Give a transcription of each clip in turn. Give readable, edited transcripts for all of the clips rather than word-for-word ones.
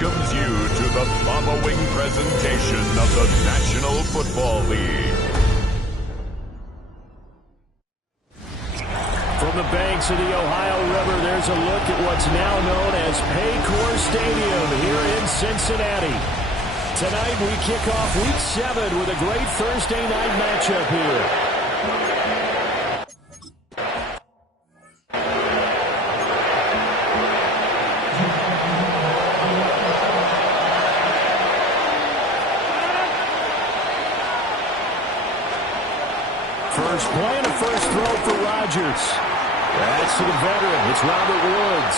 Welcomes you to the following presentation of the National Football League. From the banks of the Ohio River, there's a look at what's now known as Paycor Stadium here in Cincinnati. Tonight we kick off Week 7 with a great Thursday night matchup here. First play and a first throw for Rodgers. That's to the veteran. It's Robert Woods.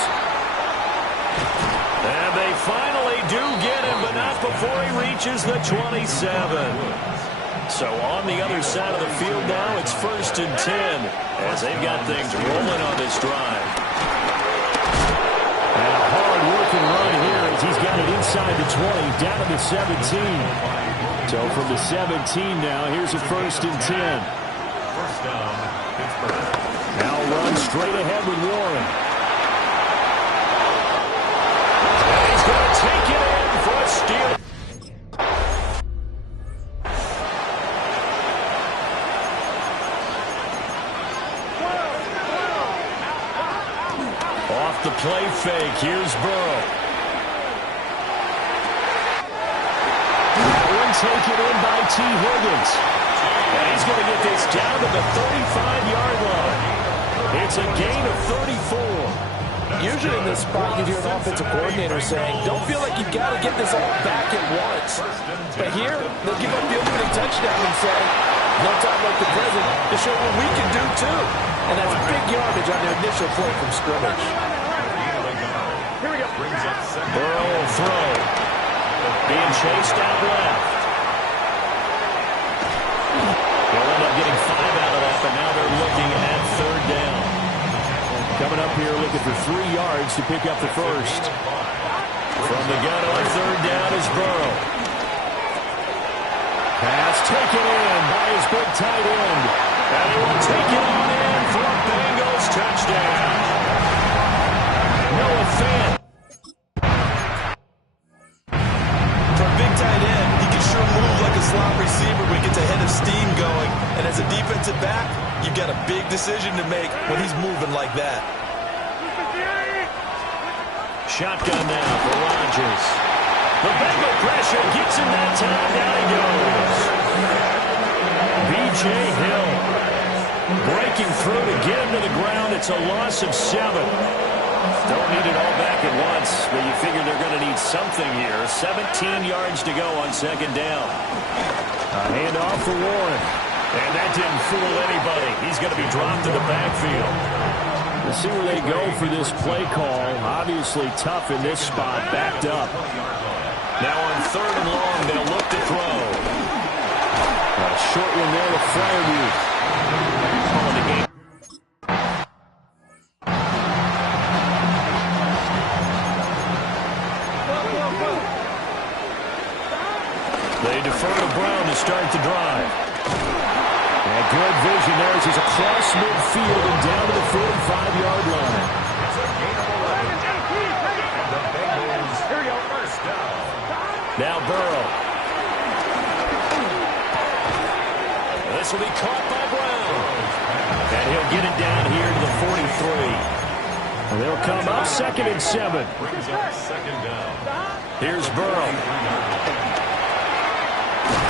And they finally do get him, but not before he reaches the 27. So on the other side of the field now, it's 1st and 10 as they've got things rolling on this drive. And a hard-working run here as he's got it inside the 20, down to the 17. So from the 17 now, here's a 1st and 10. First down, Pittsburgh. Now run straight ahead with Warren. And he's going to take it in for a steal. Off the play fake, here's Burrow. That one taken in by T. Higgins. And he's going to get this down to the 35-yard line. It's a gain of 34. Usually in this spot, you hear an offensive coordinator saying, don't feel like you've got to get this all back at once. But here, they'll give up the opening touchdown and say, no time like the present to show what we can do too. And that's big yardage on their initial play from scrimmage. Burrow will throw. Being chased out left. They'll end up getting 5 out of that, but now they're looking at 3rd down. Coming up here looking for 3 yards to pick up the first. From the gun on 3rd down is Burrow. Pass taken in by his big tight end. And he will take it on in for a Bengals touchdown. Noah Fant. For a big tight end, he can sure move like a slot receiver when he gets a head of steam going. And as a defensive back, you've got a big decision to make when he's moving like that. Shotgun now for Rodgers. The Bengal pressure gets him that time. Down he goes. B.J. Hill breaking through to get him to the ground. It's a loss of 7. Don't need it all back at once, but you figure they're going to need something here. 17 yards to go on 2nd down. A handoff for Warren. And that didn't fool anybody. He's going to be dropped in the backfield. Let's see where they go for this play call. Obviously tough in this spot, backed up. Now on 3rd and long, they'll look to throw. A short one there to Freiermuth. Calling the game. They defer to Brown to start the drive. And good vision there as he's across midfield and down to the 45-yard line. Now Burrow. This will be caught by Brown. And he'll get it down here to the 43. And they'll come up 2nd and 7. Here's Burrow.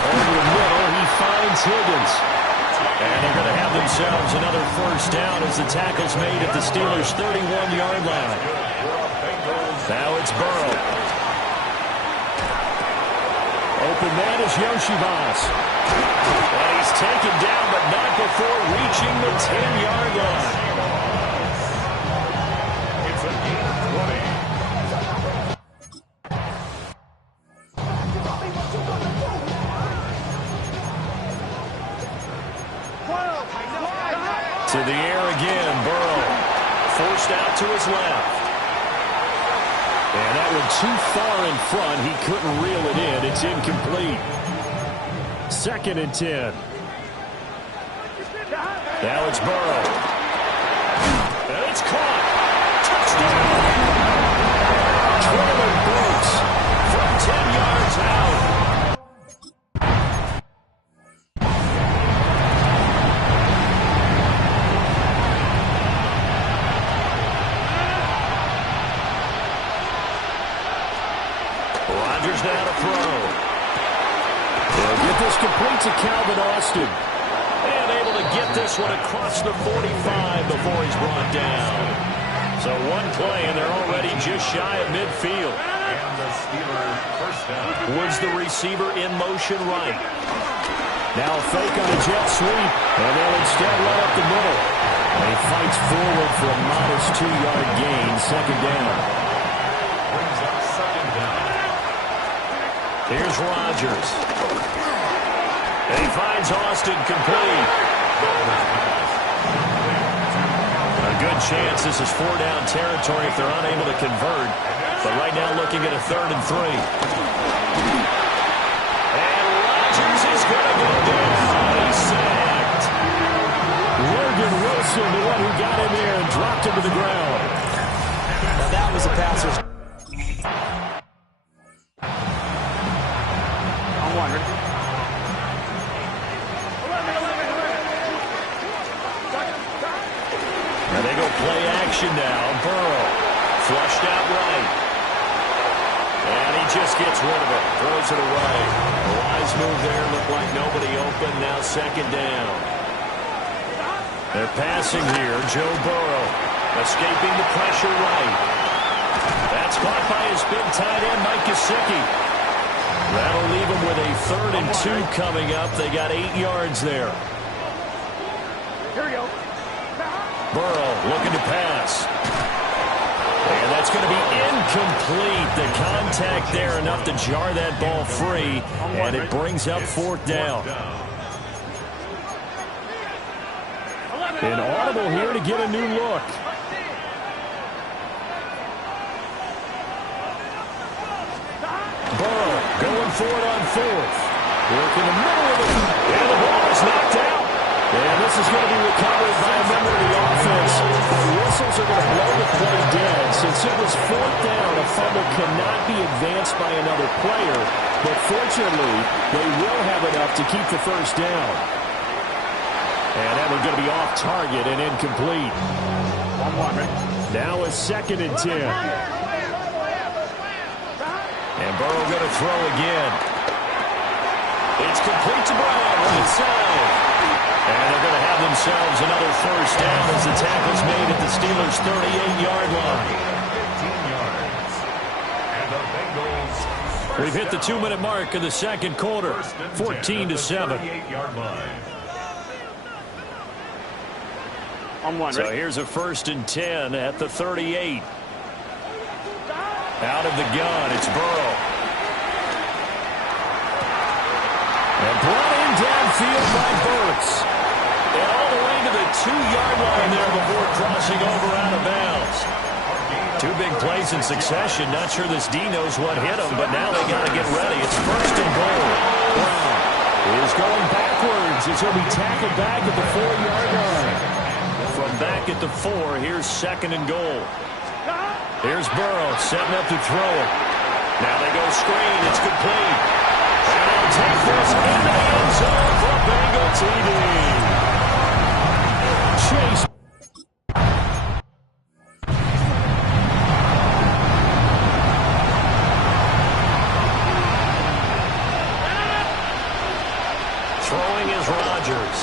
Over the middle, he finds Higgins. And they're going to have have themselves another first down as the tackle's made at the Steelers' 31-yard line. Now it's Burrow. Open man is Yoshibas. And he's taken down, but not before reaching the 10-yard line. It's a gain of 20. To the air again, Burrow. Forced out to his left. And that one too far in front. He couldn't reel it in. It's incomplete. 2nd and 10. Now it's Burrow. And it's caught. Touchdown. Trailer Burks from 10 yards out. Rodgers now to throw. They'll get this complete to Calvin Austin. And able to get this one across the 45 before he's brought down. So one play, and they're already just shy of midfield. And the Steelers first down. Woods the receiver in motion right. Now a fake on a jet sweep. And they'll instead let up the middle. And he fights forward for a modest 2-yard gain. 2nd down. Brings up 2nd down. Here's Rodgers. And he finds Austin complete. A good chance this is 4-down territory if they're unable to convert. But right now looking at a 3rd and 3. And Rodgers is going to go down. He's sacked. Logan Wilson, the one who got in there and dropped him to the ground. Now that was a passer's. Now they go play action now. Burrow flushed out right. And he just gets rid of it. Throws it away. A wise move there. Looked like nobody open. Now 2nd down. They're passing here. Joe Burrow escaping the pressure right. That's caught by his big tight end, Mike Gesicki. That'll leave him with a 3rd and 2 coming up. They got 8 yards there. Here we go. Burrow looking to pass. And that's going to be incomplete. The contact there enough to jar that ball free. And it brings up 4th down. An audible here to get a new look. Burrow going for it on 4th. Work in the middle of it. And the ball is knocked out. And this is going to be recovered by a member of the offense. The whistles are going to blow the play dead. Since it was 4th down, a fumble cannot be advanced by another player. But fortunately, they will have enough to keep the first down. And that one's going to be off target and incomplete. Now a 2nd and 10. And Burrow going to throw again. It's complete to Brown, right side. And they're going to have themselves another first down as the tackle's made at the Steelers' 38-yard line. 15 yards. And the Bengals. We've hit the 2-minute mark of the 2nd quarter. 14-7. 38-yard line. So here's a 1st and 10 at the 38. Out of the gun, it's Burrow. And brought in downfield by Burks. And all the way to the 2-yard line there before crossing over out of bounds. 2 big plays in succession. Not sure this D knows what hit him, but now they got to get ready. It's 1st and goal. Brown is going backwards as he'll be tackled back at the 4-yard line. From back at the 4, here's 2nd and goal. Here's Burrow setting up to throw it. Now they go screen. It's complete. And they'll take this into the end zone for Bengal TD. Chase. Throwing is Rodgers.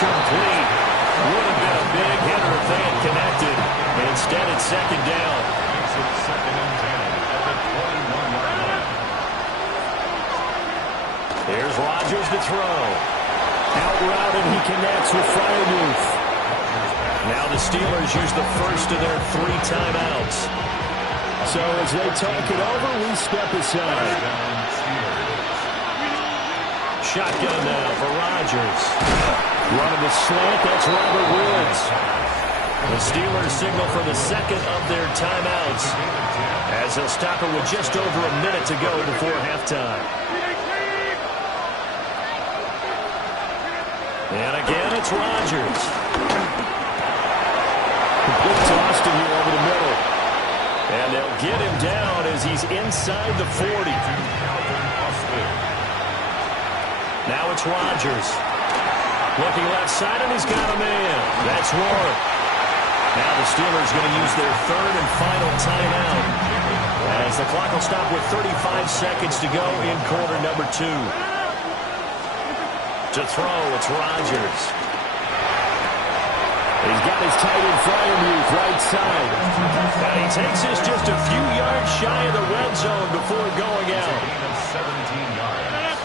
Incomplete. Would have been a big hitter if they had connected. Instead, it's second down. It's second and 10 at the 21-yard line. Here's Rodgers to throw. Out route, and he connects with Freiermuth. Now the Steelers use the first of their 3 timeouts. So as they talk it over, we step aside. Shotgun now for Rodgers. Running the slant, that's Robert Woods. The Steelers signal for the second of their timeouts as they'll stop it with just over a minute to go before halftime. And again, it's Rodgers. Complete toss to here over the middle. And they'll get him down as he's inside the 40. Now it's Rodgers. Looking left side, and he's got a man. That's Warren. Now the Steelers going to use their third and final timeout as the clock will stop with 35 seconds to go in quarter number 2. To throw, it's Rodgers. He's got his tight end Freiermuth right side. And he takes this just a few yards shy of the red zone before going out. 17 yards.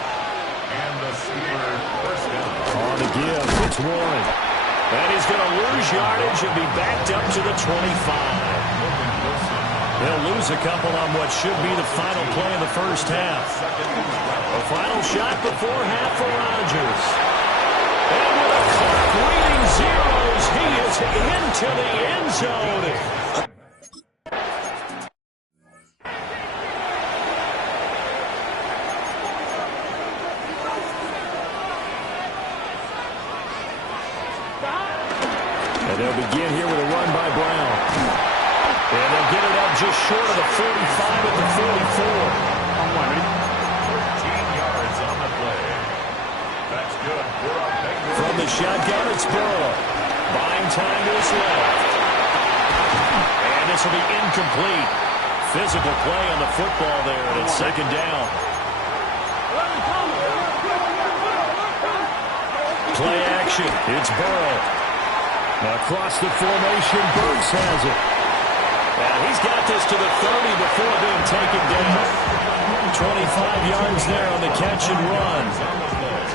And the Steelers first down. On the give, it's Warren. And he's going to lose yardage and be backed up to the 25. They'll lose a couple on what should be the final play of the first half. A final shot before half for Rodgers. And with a clock reading zeros, he is into the end zone. And they'll begin here with a run by Brown. And they'll get it up just short of the 45 at the 44. 14 yards on the play. That's good for a Bengals. From the shotgun, it's Burrow. Buying time to his left. And this will be incomplete. Physical play on the football there, and it's second down. Play action. It's Burrow. Across the formation, Burks has it. And he's got this to the 30 before being taken down. 25 yards there on the catch and run.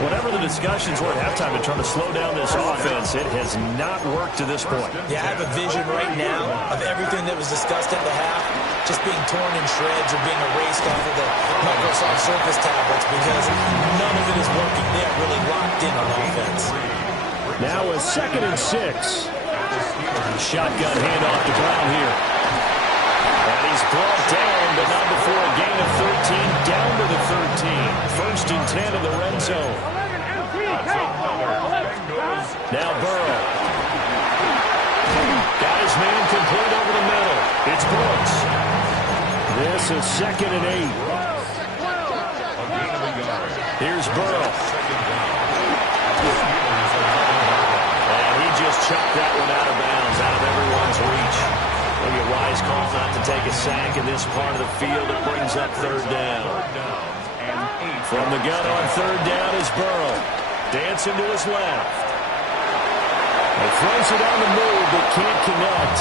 Whatever the discussions were at halftime to try to slow down this offense, it has not worked to this point. Yeah, I have a vision right now of everything that was discussed at the half just being torn in shreds or being erased off of the Microsoft Surface tablets because none of it is working. They are really locked in on offense. Now a 2nd and 6. Shotgun handoff to Brown here. And he's brought down, but not before a gain of 13, down to the 13. First and 10 in the red zone. Now Burrow. Got his man complete over the middle. It's Brooks. This is 2nd and 8. Here's Burrow. Just chucked that one out of bounds, out of everyone's reach. Maybe a wise call not to take a sack in this part of the field. It brings up third down. From the gun on third down is Burrow. Dancing to his left. He throws it on the move, but can't connect.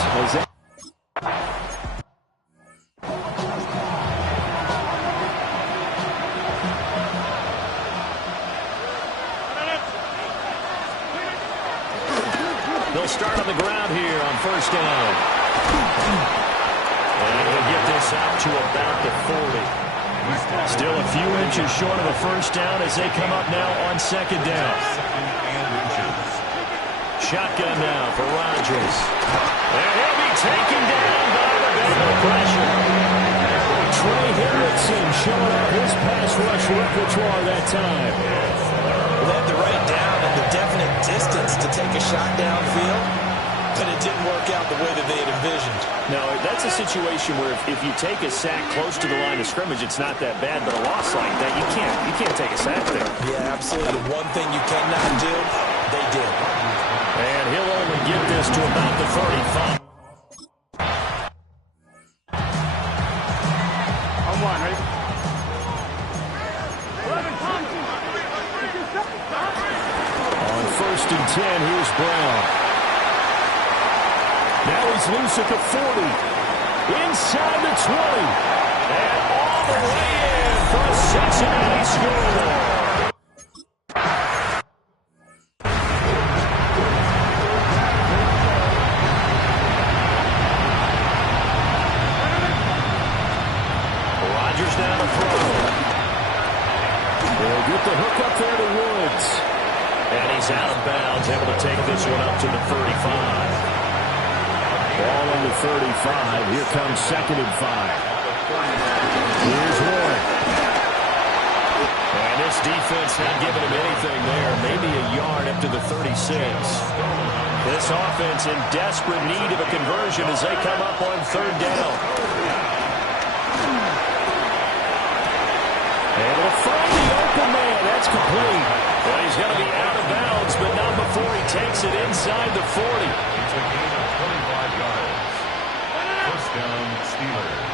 They'll start on the ground here on first down. And he'll get this out to about the 40. Still a few inches short of a first down as they come up now on second down. Shotgun now for Rodgers. And he'll be taken down by the Bengal pressure. Trey Hendrickson showing up his pass rush repertoire that time. They had the right down and the definite distance to take a shot downfield, but it didn't work out the way that they had envisioned. No, that's a situation where if you take a sack close to the line of scrimmage, it's not that bad, but a loss like that, you can't take a sack there. Yeah, absolutely. The one thing you cannot do, they did. And he'll only get this to about the 35. first and 10. Here's Brown. Now he's loose at the 40. Inside the 20. And all the way in for a Cincinnati score. Rodgers down to throw. They'll get the hook up there to Woods. And he's out of bounds, able to take this one up to the 35. Ball on the 35. Here comes 2nd and 5. Here's Warren. And this defense not giving him anything there. Maybe a yard up to the 36. This offense in desperate need of a conversion as they come up on 3rd down. Able to find the open man. That's complete. Well, he's going to be out of bounds, but not before he takes it inside the 40. It's a gain of 25 yards. First down, Steelers.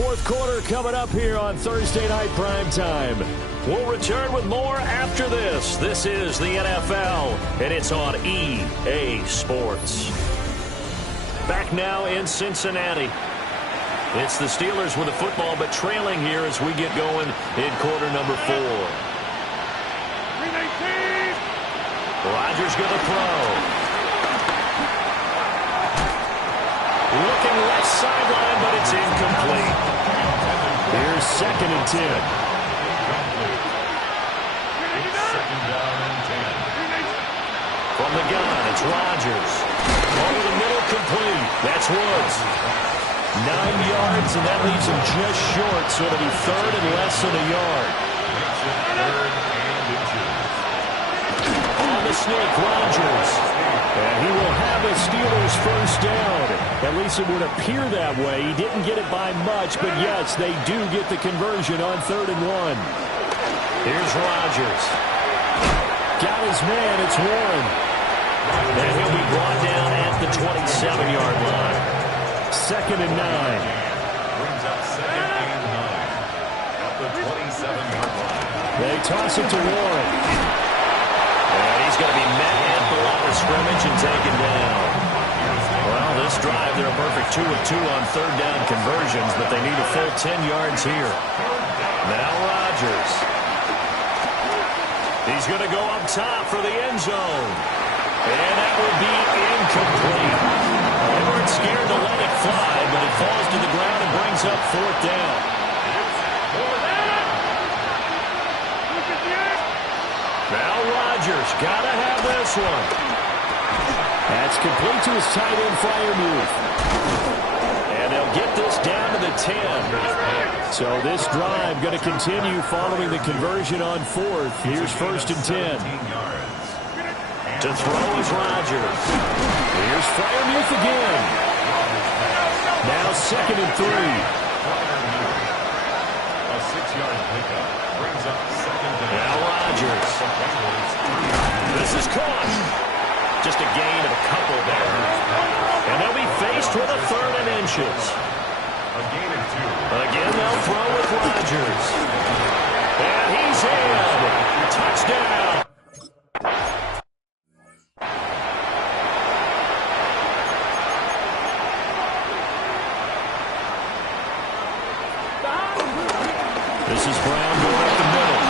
4th quarter coming up here on Thursday Night Primetime. We'll return with more after this. This is the NFL, and it's on EA Sports. Back now in Cincinnati. It's the Steelers with the football, but trailing here as we get going in quarter number 4. Rodgers going to throw. Looking left sideline, but it's incomplete. Here's 2nd and 10. Second down and 10. From the gun, it's Rodgers. Over the middle, complete. That's Woods. 9 yards, and that leaves him just short, so it'll be 3rd and less than a yard. Makes it 3rd and inches. On the sneak, Rodgers. And he will have a Steelers first down. At least it would appear that way. He didn't get it by much, but yes, they do get the conversion on 3rd and 1. Here's Rodgers. Got his man, it's Warren. And he'll be brought down at the 27-yard line. 2nd and 9. Brings up 2nd and 9 at the 27-yard line. They toss it to Warren. And he's going to be met at the line of scrimmage and taken down. Well, this drive, they're a perfect 2 of 2 on 3rd down conversions, but they need a full 10 yards here. Now Rodgers. He's going to go up top for the end zone. And that will be incomplete. They weren't scared to let it fly, but it falls to the ground and brings up 4th down. Now Rodgers, gotta have this one. That's complete to his tight end Freiermuth. And they'll get this down to the 10. So this drive going to continue following the conversion on 4th. Here's 1st and 10. To throw is Rodgers. Here's Freiermuth again. Now 2nd and 3. A 6-yard pickup brings up 2nd down. Now Rodgers. This is caught. Just a gain of a couple there. And they'll be faced with a 3rd and inches. A gain of 2. Again, they'll throw with Rodgers. And he's in. Touchdown. This is Brown going up the middle.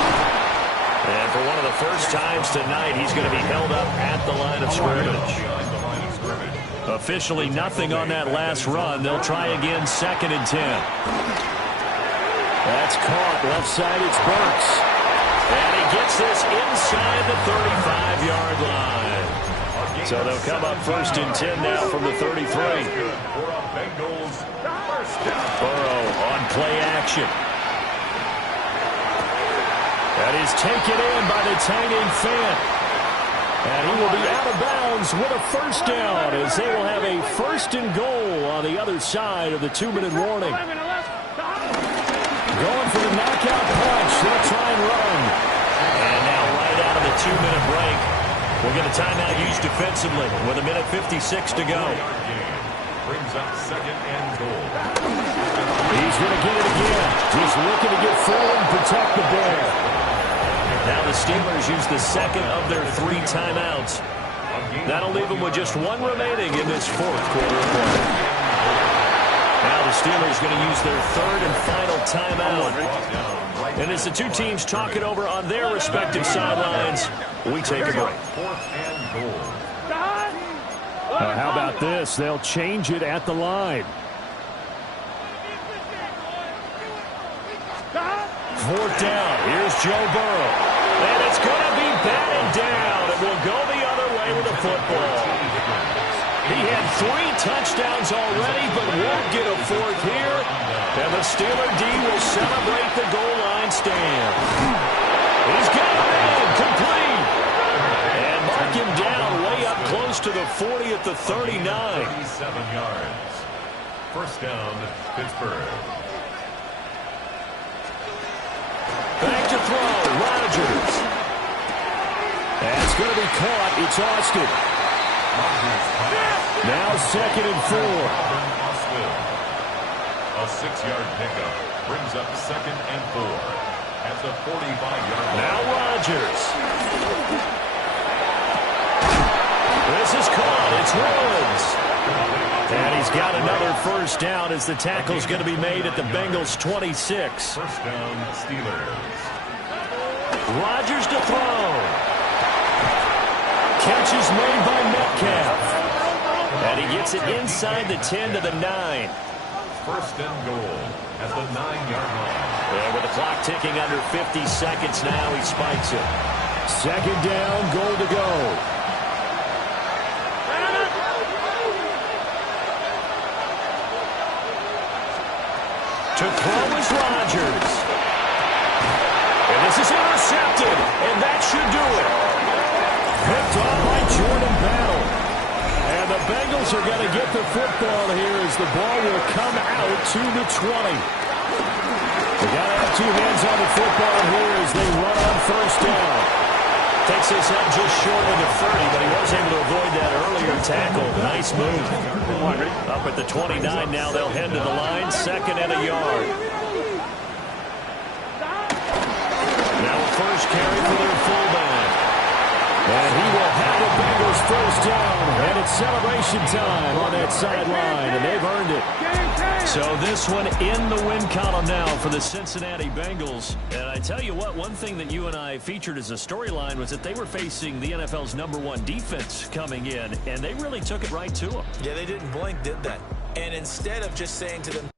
And for one of the first times tonight, he's going to be held up at the line of scrimmage. Officially nothing on that last run. They'll try again 2nd and 10. That's caught. Left side, it's Burks. And he gets this inside the 35-yard line. So they'll come up 1st and 10 now from the 33. Burrow on play action. That is taken in by the tight end Fant. And he will be out of bounds with a first down as they will have a 1st and goal on the other side of the 2-minute warning. Going for the knockout punch. They'll try and run. And now right out of the 2-minute break, we'll get a timeout used defensively with 1:56 to go. Brings up 2nd and goal. He's going to get it again. Just looking to get forward and protect the ball. Now the Steelers use the second of their 3 timeouts. That'll leave them with just 1 remaining in this 4th quarter of play. Now the Steelers going to use their 3rd and final timeout. And as the 2 teams talk it over on their respective sidelines, we take a break. How about this? They'll change it at the line. 4th down. Here's Joe Burrow. And it's going to be batted down. It will go the other way with the football. He had 3 touchdowns already, but won't get a 4th here. And the Steeler D will celebrate the goal line stand. He's got him in. Complete. And mark him down way up close to the 40 at the 39. 37 yards. First down, Pittsburgh. Back to throw, Rodgers. That's going to be caught. It's Austin. Now 2nd and 4. A 6-yard pickup brings up 2nd and 4 at the 45-yard line. Now Rodgers. This is caught. It's Rollins. And he's got another first down as the tackle's going to be made at the Bengals 26. First down, Steelers. Rodgers to throw. Catch is made by Metcalf. And he gets it inside the 10 to the 9. First and goal at the 9-yard line. And with the clock ticking under 50 seconds now, he spikes it. 2nd down, goal to go. To throw is Rodgers. And this is intercepted. And that should do it. Picked off by Jordan Battle. And the Bengals are going to get the football here as the ball will come out to the 20. They got to have 2 hands on the football here as they run on first down. Takes this up just short of the 30, but he was able to avoid that earlier tackle. Nice move. Up at the 29 now, they'll head to the line. 2nd and a yard. Now a first carry for their fullback. And he will have the Bengals first down. And it's celebration time on that sideline, and they've earned it. So this one in the win column now for the Cincinnati Bengals. And I tell you what, one thing that you and I featured as a storyline was that they were facing the NFL's #1 defense coming in, and they really took it right to them. Yeah, they didn't blink, did they? And instead of just saying to them,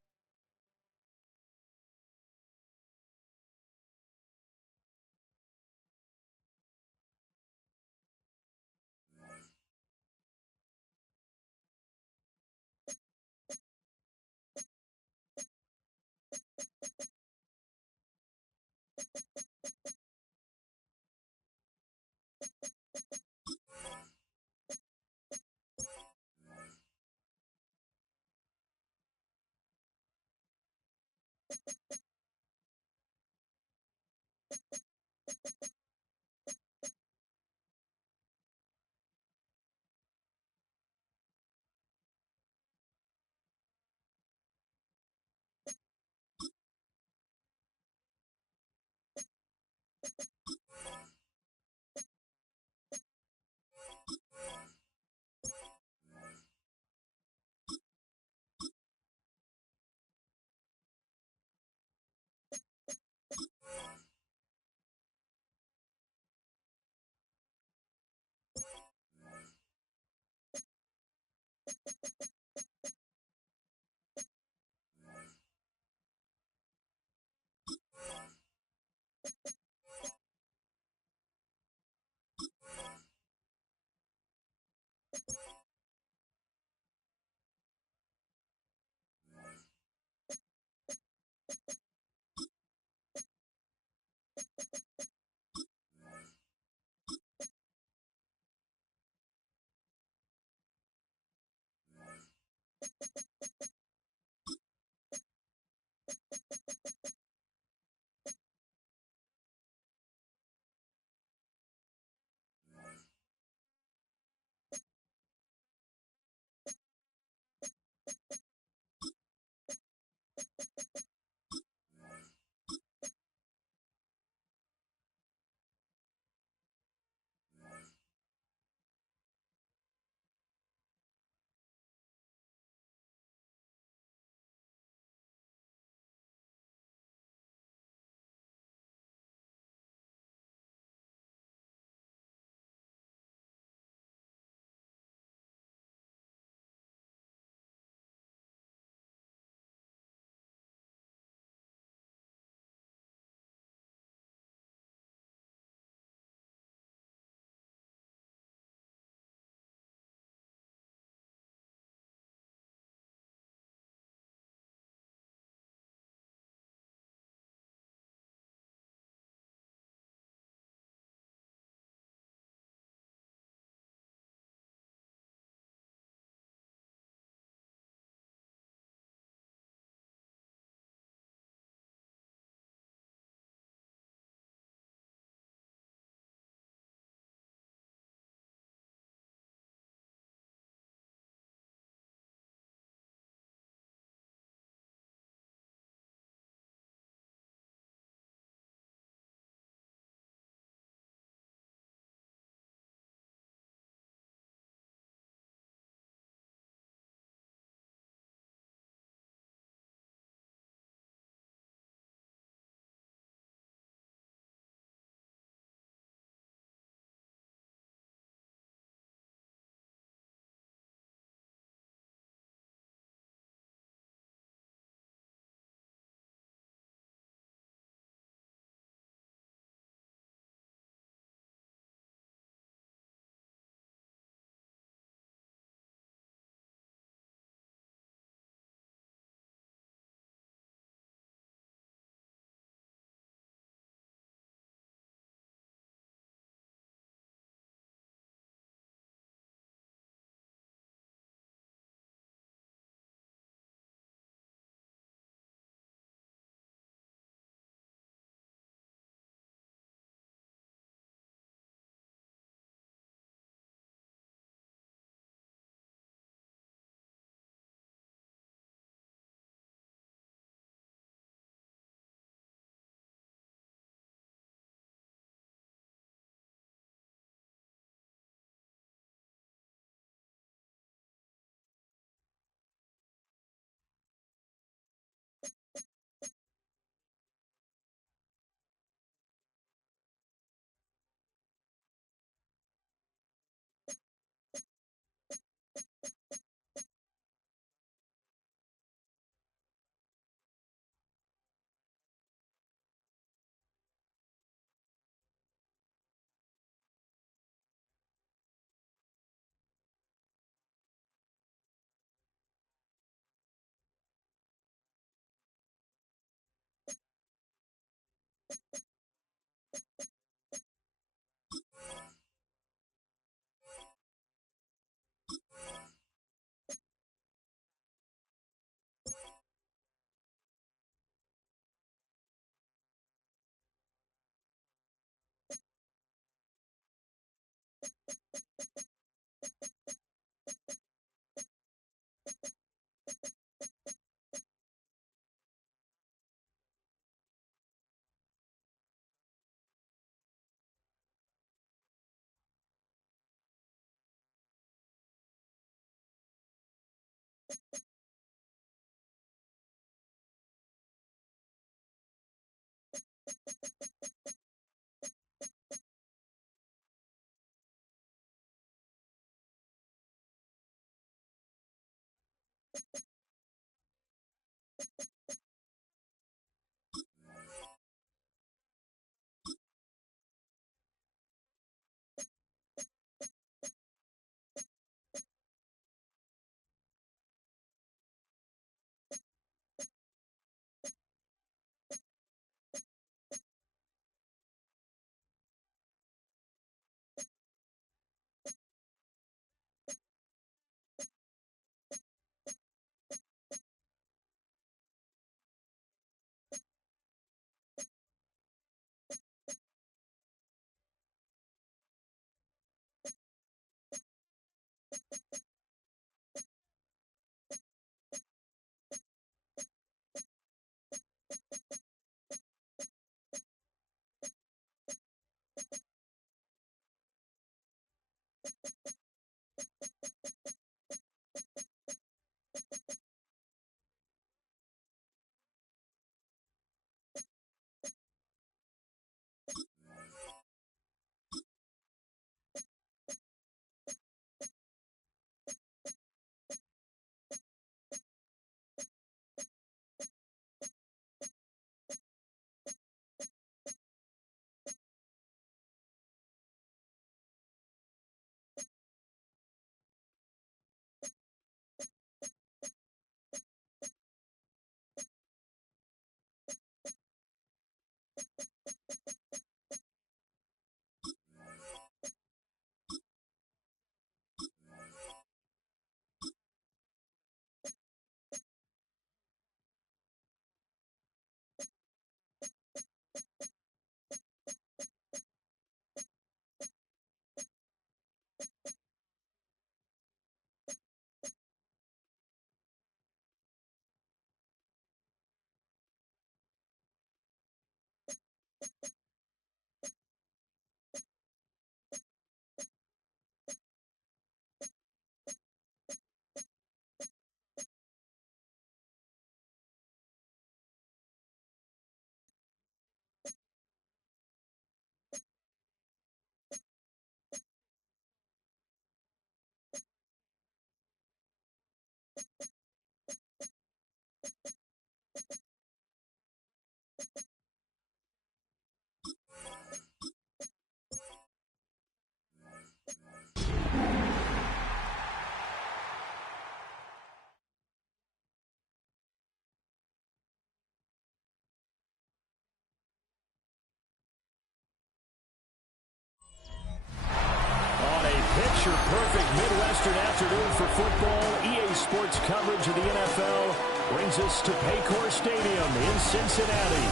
Picture-perfect Midwestern afternoon for football. EA Sports coverage of the NFL brings us to Paycor Stadium in Cincinnati.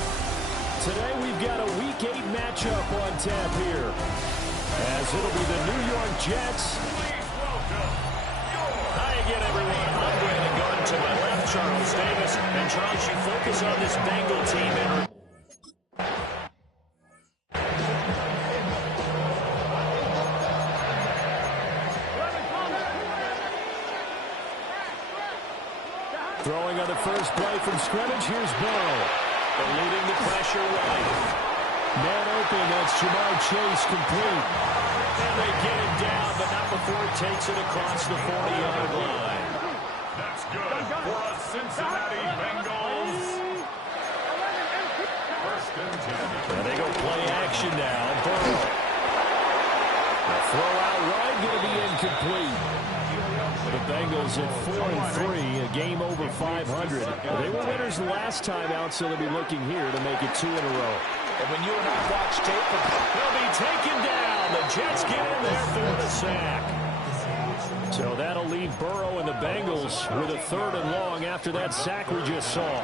Today we've got a Week 8 matchup on tap here, as it'll be the New York Jets. Hi again, everyone. I'm Brandon Gordon. To my left, Charles Davis. And Charles, you focus on this Bengal team and throwing on the first play from scrimmage. Here's Burrow. eluding the pressure right. Man open. That's Jamar Chase, complete. And they get him down, but not before it takes it across the 40-yard line. That's good for us Cincinnati Bengals. First and 10. And they go play action now. Burrow. The throw out wide, going to be incomplete. The Bengals at 4-3, a game over 500. They were winners last time out, so they'll be looking here to make it 2 in a row. And when you and I watch tape, he'll be taken down. The Jets get in there for the sack. So that'll leave Burrow and the Bengals with a 3rd and long after that sack we just saw.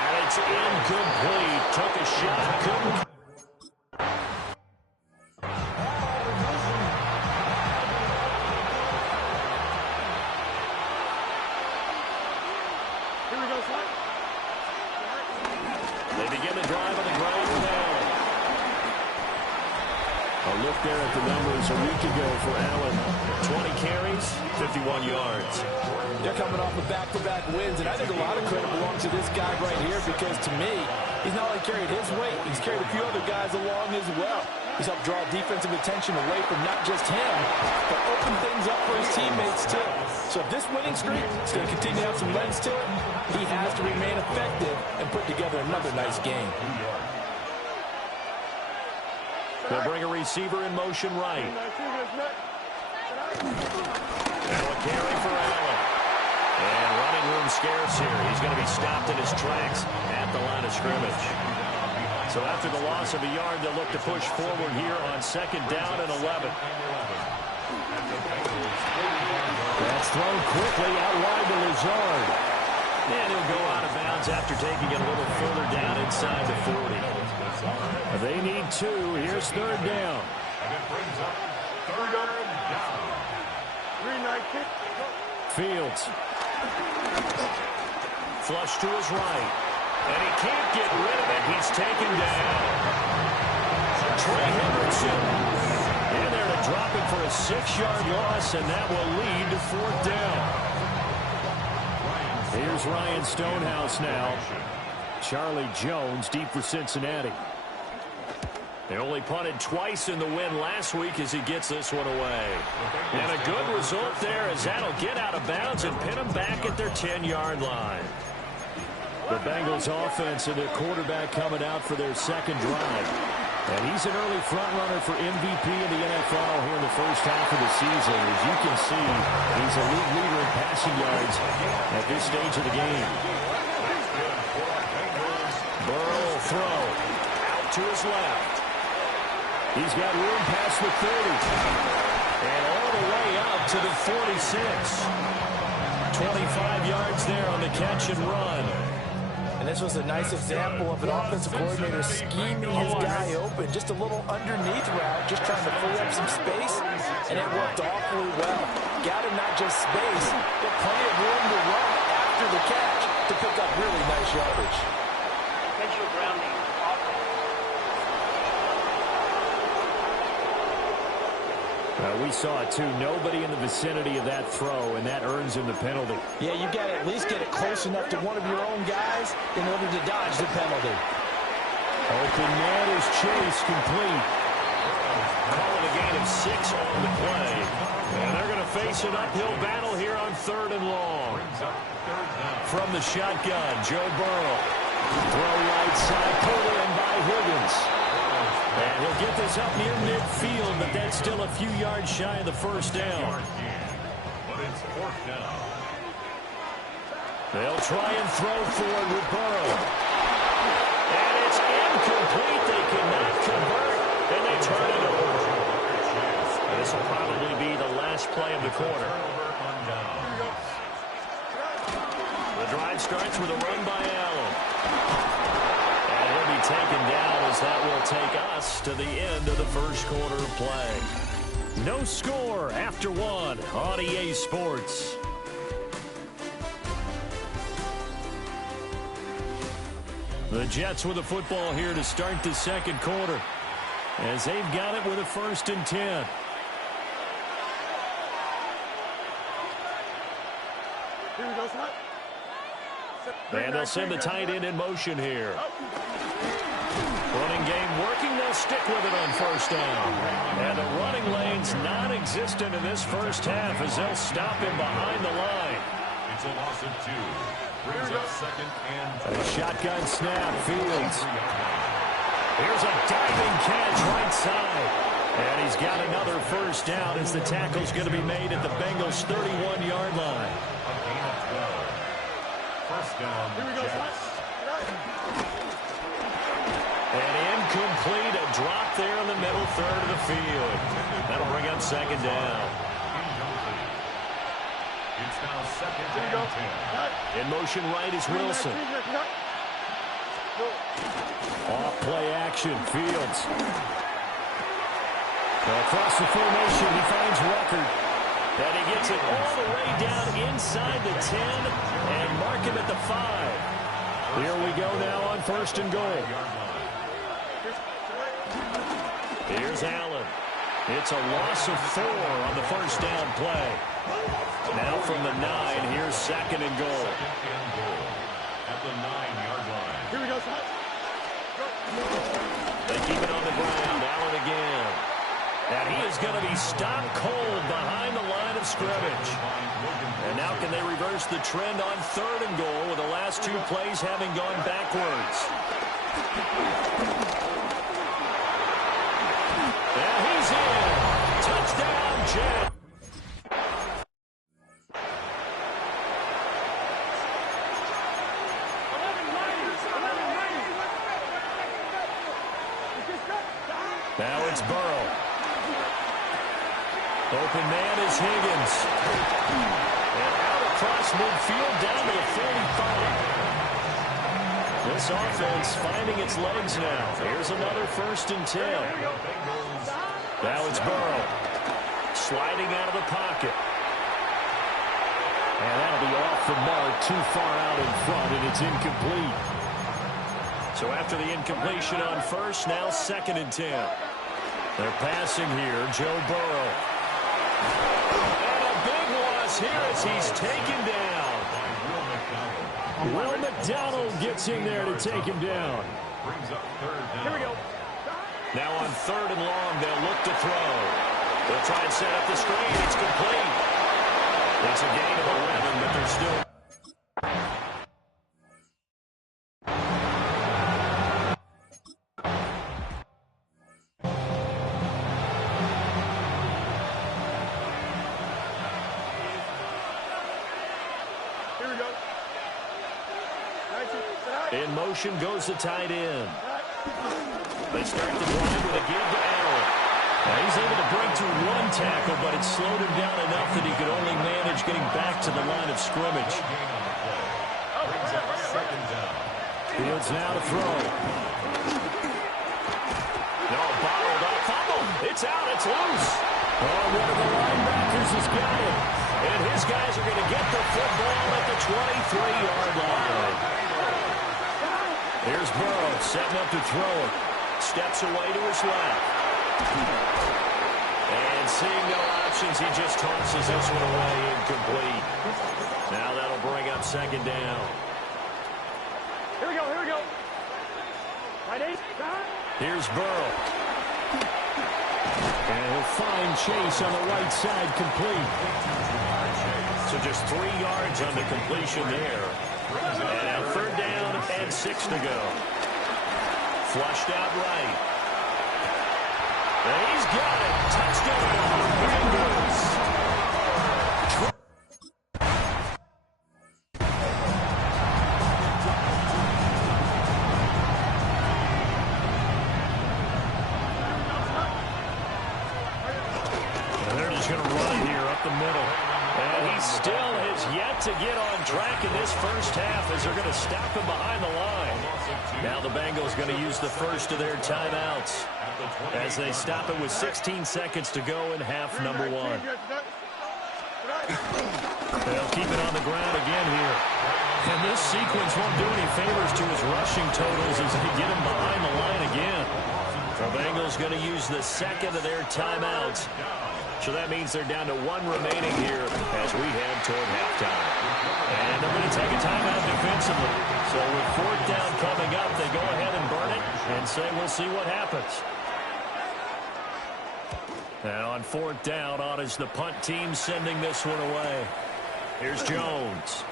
And it's incomplete. Took a shot, couldn't. They begin the drive on the ground with Allen. A look there at the numbers a week ago for Allen. 20 carries, 51 yards. They're coming off of back-to-back wins, and I think a lot of credit belongs to this guy right here because, to me, he's not only carried his weight, he's carried a few other guys along as well. He's helped draw defensive attention away from not just him, but open things up for his teammates, too. So if this winning streak is going to continue to have some legs to it, he has to remain effective and put together another nice game. They'll bring a receiver in motion right. Now a carry for Allen. And running room scarce here. He's going to be stopped in his tracks at the line of scrimmage. So after the loss of a yard, they'll look to push forward here on 2nd down and 11. That's thrown quickly out wide to Lazard. And he'll go out of bounds after taking it a little further down inside the 40. They need 2. Here's 3rd down. And it brings up 3rd down. 3-9 kick. Fields. Flush to his right. And he can't get rid of it. He's taken down. Trey Hendrickson in there to drop it for a 6-yard loss, and that will lead to 4th down. Here's Ryan Stonehouse now. Charlie Jones deep for Cincinnati. They only punted twice in the win last week as he gets this one away. And a good result there as that'll get out of bounds and pin them back at their 10-yard line. The Bengals offense and their quarterback coming out for their 2nd drive. And he's an early front runner for MVP in the NFL here in the first half of the season. As you can see, he's a league leader in passing yards at this stage of the game. Burrow will throw out to his left. He's got room past the 30. And all the way up to the 46. 25 yards there on the catch and run. And this was a nice example of an offensive coordinator scheming his guy open. Just a little underneath route, just trying to free up some space, and it worked awfully well. Got him not just space, but plenty of room to run after the catch to pick up really nice yardage. Potential grounding. We saw it, too. Nobody in the vicinity of that throw, and that earns him the penalty. Yeah, you got to at least get it close enough to one of your own guys in order to dodge the penalty. Open man is chased complete. Calling a gain of 6 on the play. And they're going to face an uphill battle here on 3rd and long. From the shotgun, Joe Burrow. Throw right side, pulled in by Higgins. And he'll get this up near midfield, but that's still a few yards shy of the 1st down. But it's 4th down. They'll try and throw forward with Burrow. And it's incomplete. They cannot convert, and they turn it over. This will probably be the last play of the quarter. The drive starts with a run by Allen. And he'll be taken down as that will take us to the end of the first quarter of play. No score after 1 on EA Sports. The Jets with the football here to start the 2nd quarter as they've got it with a 1st and 10. And they'll send the tight end in motion here. Running game working. They'll stick with it on 1st down. And the running lane's non-existent in this first half as they'll stop him behind the line. It's a loss of 2. Brings up 2nd and A shotgun snap, Fields. Here's a diving catch right side. And he's got another 1st down as the tackle's going to be made at the Bengals' 31-yard line. a gain of 12. 1st down, Jets. And incomplete, a drop there in the middle third of the field. That'll bring up second down. It's now second and 10. In motion right is Wilson. Off play action, Fields. Across the formation, he finds Ruckert. And he gets it all the way down inside the 10 and mark him at the 5. Here we go now on first and goal. Here's Allen. It's a loss of 4 on the first down play. Now from the 9, here's second and goal. At the 9-yard line. Here we go. They keep it on the ground. Allen again. And he is going to be stopped cold behind the line of scrimmage. And now can they reverse the trend on third and goal with the last 2 plays having gone backwards? And he's in. Touchdown, Jet. Now it's Burrow. Open man is Higgins. And out across midfield down to the 45. This offense finding its legs now. Here's another first and 10. Now it's Burrow. Sliding out of the pocket. And that'll be off the mark, too far out in front, and it's incomplete. So after the incompletion on first, now second and 10. They're passing here, Joe Burrow. And a big loss here as he's taken down. Will McDonald gets in there to take him down. Here we go. Now on third and long, they'll look to throw. They'll try and set up the screen. It's complete. It's a gain of 11, but they're still... In motion goes the tight end. They start the drive with a give to Allen. Now he's able to break through 1 tackle, but it slowed him down enough that he could only manage getting back to the line of scrimmage. Fields now to throw. No, bottled up. Fumble. It's out. It's loose. Oh, one of the linebackers has got it. And his guys are going to get the football at the 23-yard line. Here's Burrow setting up to throw it. Steps away to his left. And seeing no options, he just tosses this one away, incomplete. Now that'll bring up second down. Here we go. Here we go. Here's Burrow. And he'll find Chase on the right side, complete. So just 3 yards on the completion there. And now third down and 6 to go. Flushed out right. And he's got it. Touchdown, Bengals. And they're just going to run here up the middle. And he still has yet to get on track in this first half as they're going to stop him behind the line. Now the Bengals going to use the first of their timeouts as they stop it with 16 seconds to go in half number 1. They'll keep it on the ground again here. And this sequence won't do any favors to his rushing totals as they get him behind the line again. The Bengals going to use the second of their timeouts. So that means they're down to 1 remaining here as we head toward halftime. And they're going to take a timeout defensively. So with fourth down coming up, they go ahead and burn it and say we'll see what happens. And on fourth down, on is the punt team sending this one away. Here's Jones.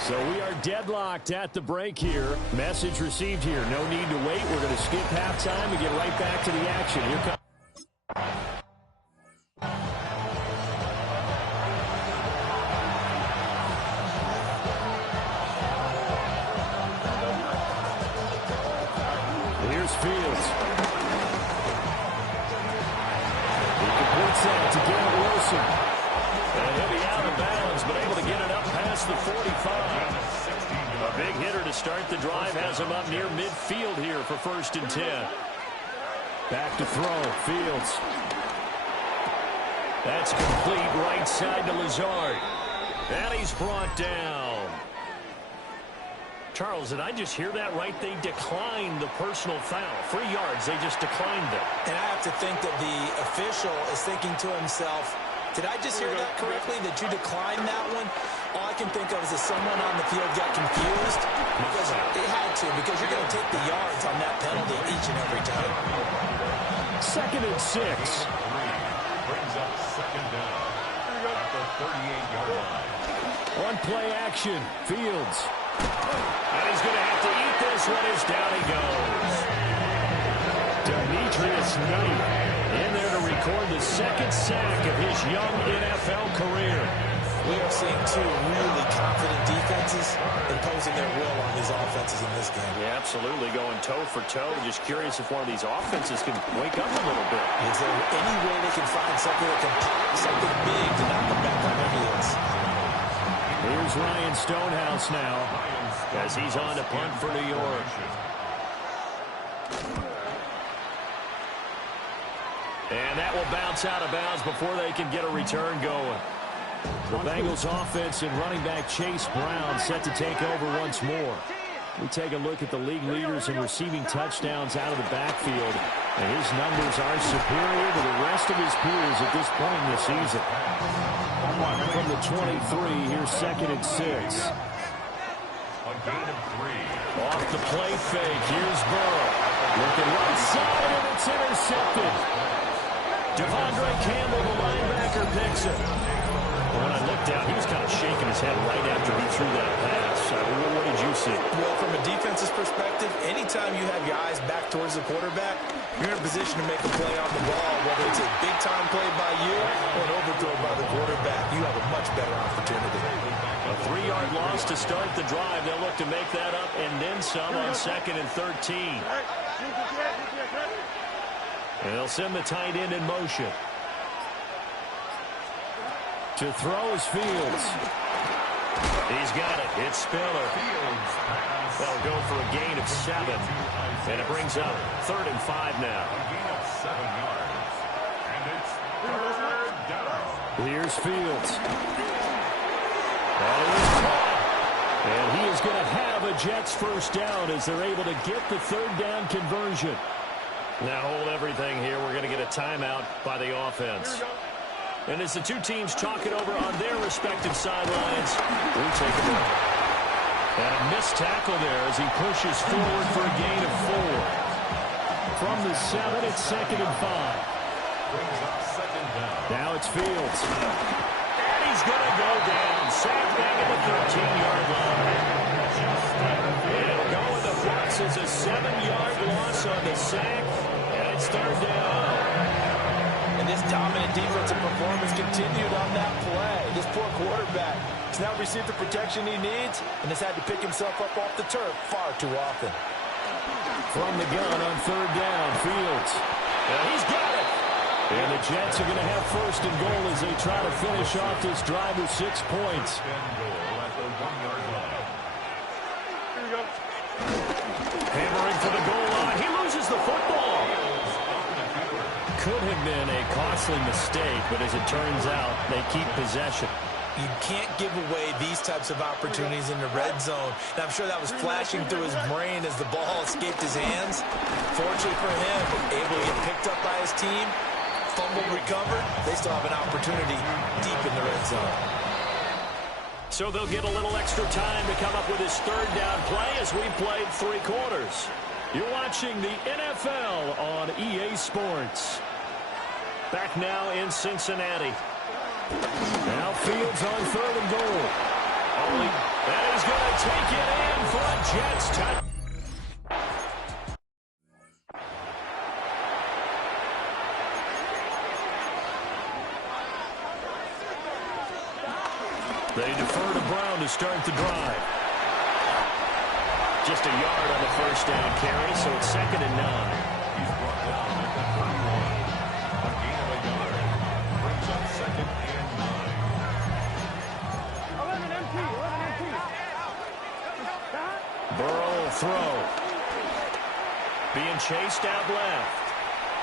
So we are deadlocked at the break here. Message received here. No need to wait. We're going to skip halftime and get right back to the action. Here comes. Big hitter to start the drive. Has him up near midfield here for 1st and 10. Back to throw. Fields. That's complete right side to Lazard. And he's brought down. Charles, did I just hear that right? They declined the personal foul. 3 yards, they just declined it. And I have to think that the official is thinking to himself, did I just hear that correctly, that you declined that one? All I can think of is that someone on the field got confused because they had to, because you're going to take the yards on that penalty each and every time. 2nd and 6. Brings up 2nd down at the 38-yard line. On play action, Fields. And he's going to have to eat this one as down he goes. Demetrius Knight in there to record the 2nd sack of his young NFL career. We are seeing 2 really confident defenses imposing their will on these offenses in this game. Yeah, absolutely, going toe for toe. Just curious if one of these offenses can wake up a little bit. Is there any way they can find something that can pop something big to knock them back on their heels? Here's Ryan Stonehouse now as he's on to punt for New York. And that will bounce out of bounds before they can get a return going. The Bengals offense and running back Chase Brown set to take over once more. We take a look at the league leaders in receiving touchdowns out of the backfield, and his numbers are superior to the rest of his peers at this point in the season. From the 23, here's 2nd and 6. A gain of 3. Off the play fake, here's Burrow. Looking right side, and it's intercepted. Devondre Campbell, the linebacker, picks it. When I looked down, he was kind of shaking his head right after he threw that pass. What did you see? Well, from a defense's perspective, anytime you have your eyes back towards the quarterback, you're in a position to make a play on the ball, whether it's a big-time play by you or an overthrow by the quarterback. You have a much better opportunity. A 3-yard loss to start the drive. They'll look to make that up and then some on 2nd and 13. And they'll send the tight end in motion. To throw is Fields. He's got it. It's Spiller. That'll go for a gain of 7. And it brings up 3rd and 5 now. A gain of 7 yards. And it's 3rd down. Here's Fields. That is caught. And he is going to have a Jets 1st down as they're able to get the 3rd down conversion. Now hold everything here. We're going to get a timeout by the offense. And as the 2 teams talk it over on their respective sidelines, we'll take a break. And a missed tackle there as he pushes forward for a gain of 4. From the 7, it's 2nd and 5. Brings up 2nd down. Now it's Fields. And he's going to go down. Sacked back at the 13-yard line. And it'll go in the books as a 7-yard loss on the sack. And it's 3rd down. And this dominant defensive performance continued on that play. This poor quarterback has now received the protection he needs and has had to pick himself up off the turf far too often. From the gun on 3rd down, Fields. And he's got it. And the Jets are going to have 1st and goal as they try to finish off this drive with 6 points. And goal at the 1-yard line. Hammering for the goal line. He loses the football. Could have been a costly mistake, but as it turns out, they keep possession. You can't give away these types of opportunities in the red zone. And I'm sure that was flashing through his brain as the ball escaped his hands. Fortunately for him, able to get picked up by his team, fumble recovered, they still have an opportunity deep in the red zone. So they'll get a little extra time to come up with his 3rd down play as we played 3 quarters. You're watching the NFL on EA Sports. Back now in Cincinnati. Now Fields on 3rd and goal. And he's going to take it in for a Jets touchdown. They defer to Brown to start the drive. Just a yard on the 1st down carry, so it's 2nd and 9. He's brought down at the 31. A gain of a yard. Brings up 2nd and 9. 11 MT. throw. Being chased out left.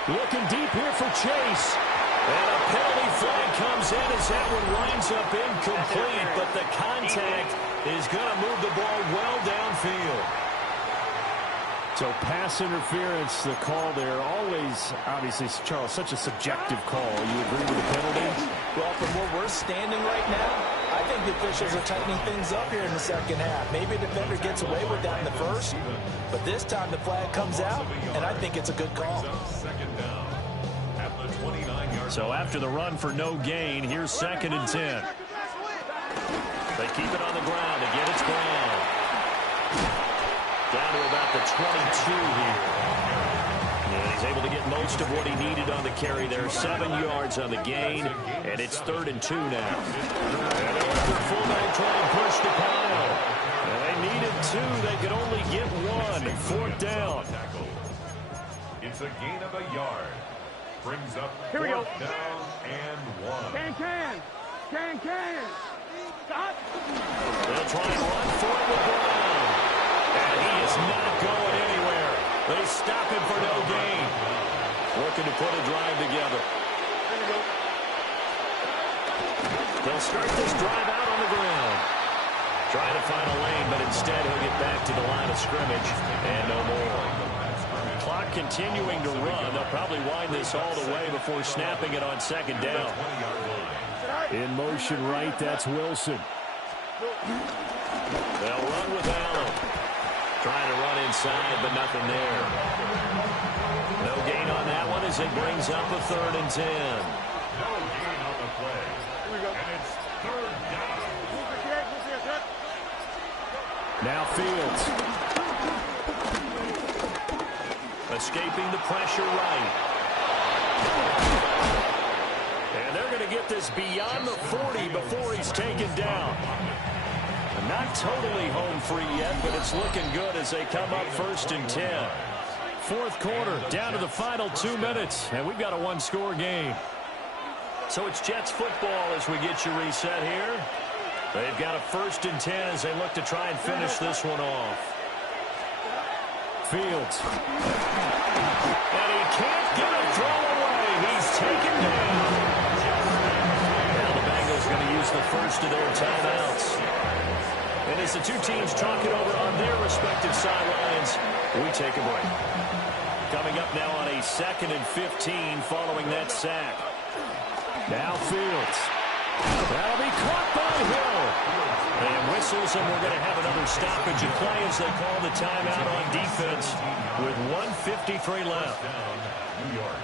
Looking deep here for Chase. And a penalty flag comes in as that one winds up incomplete, but the contact is going to move the ball well downfield. So pass interference, the call there, always, obviously, Charles, such a subjective call. You agree with the penalty? Well, from where we're standing right now, I think the officials are tightening things up here in the second half. Maybe a defender gets away with that in the first, but this time the flag comes out, and I think it's a good call. So after the run for no gain, here's 2nd and 10. They keep it on the ground. Again, it's Brown. Down to about the 22 here. And he's able to get most of what he needed on the carry there. 7 yards on the gain, and it's 3rd and 2 now. And they'll let their fullback try and push the pile. And they needed 2. They could only get 1. 4th down. It's a gain of a yard. Brings up Here we go. 4th down and 1. Can. Stop. They'll try and run for it with Brown. And he is not going anywhere. They stop him for no gain. Looking to put a drive together. They'll start this drive out on the ground. Trying to find a lane, but instead he'll get back to the line of scrimmage and no more. Clock continuing to run. They'll probably wind this all the way before snapping it on 2nd down. In motion right, that's Wilson. They'll run with Allen. Trying to run inside, but nothing there. No gain on that one as it brings up a 3rd and 10. No gain on the play. And it's 3rd down. Now Fields. Escaping the pressure right. And they're going to get this beyond the 40 before he's taken down. Not totally home free yet, but it's looking good as they come up 1st and 10. 4th quarter, down to the final 2 minutes, and we've got a 1-score game. So it's Jets football as we get you reset here. They've got a 1st and 10 as they look to try and finish this one off. Fields. And he can't get a throw away. He's taken down. Now the Bengals going to use the first of their timeouts. And as the two teams talk it over on their respective sidelines, we take a break. Coming up now on a 2nd and 15 following that sack. Now Fields. That'll be caught by Hill. And whistles, and we're going to have another stoppage of play as they call the timeout on defense with 1:53 left. New York.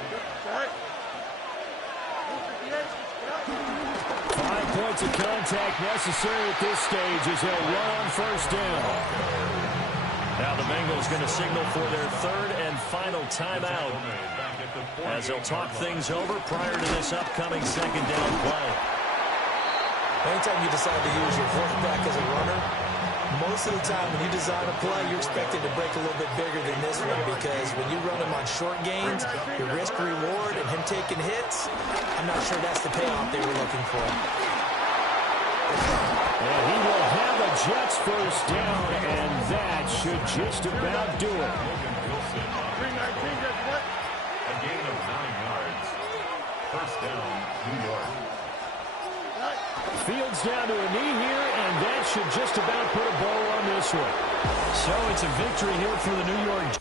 5 points of contact necessary at this stage as they'll run on 1st down. Now the Bengals going to signal for their 3rd and final timeout as they'll talk things over prior to this upcoming 2nd down play. Anytime you decide to use your quarterback as a runner, most of the time when you design a play, you're expected to break a little bit bigger than this one because when you run him on short gains, your risk-reward and him taking hits, I'm not sure that's the payoff they were looking for. And he will have a Jets 1st down, and that should just about do it. A gain of 9 yards. 1st down, New York. Fields down to a knee here, and that should just about put a bow on this one. So it's a victory here for the New York Jets.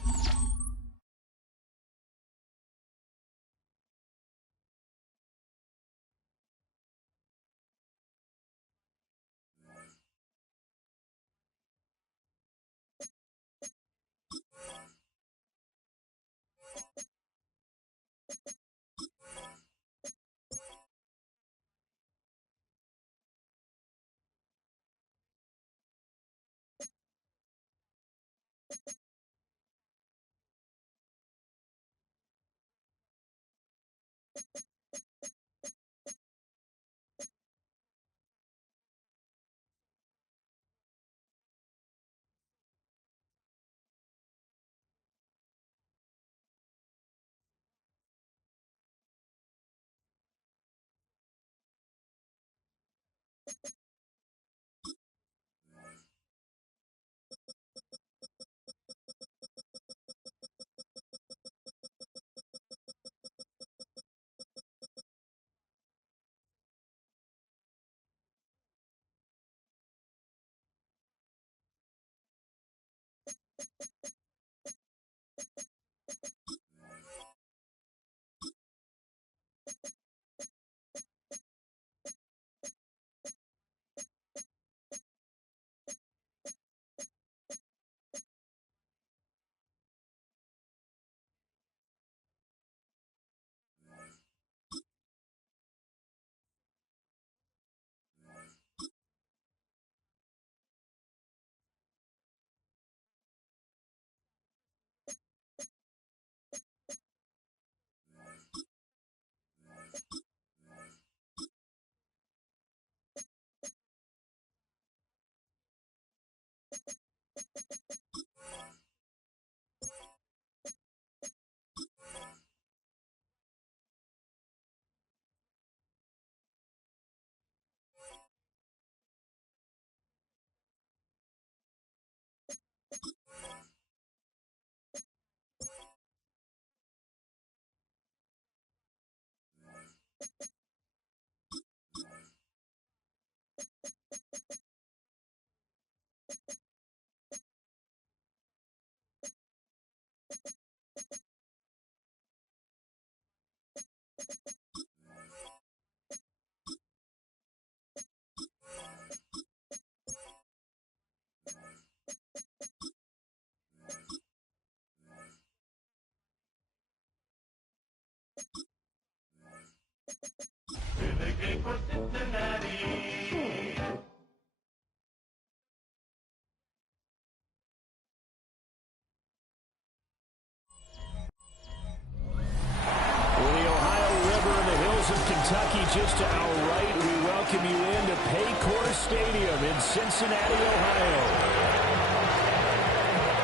Kentucky just to our right. We welcome you into Paycor Stadium in Cincinnati, Ohio.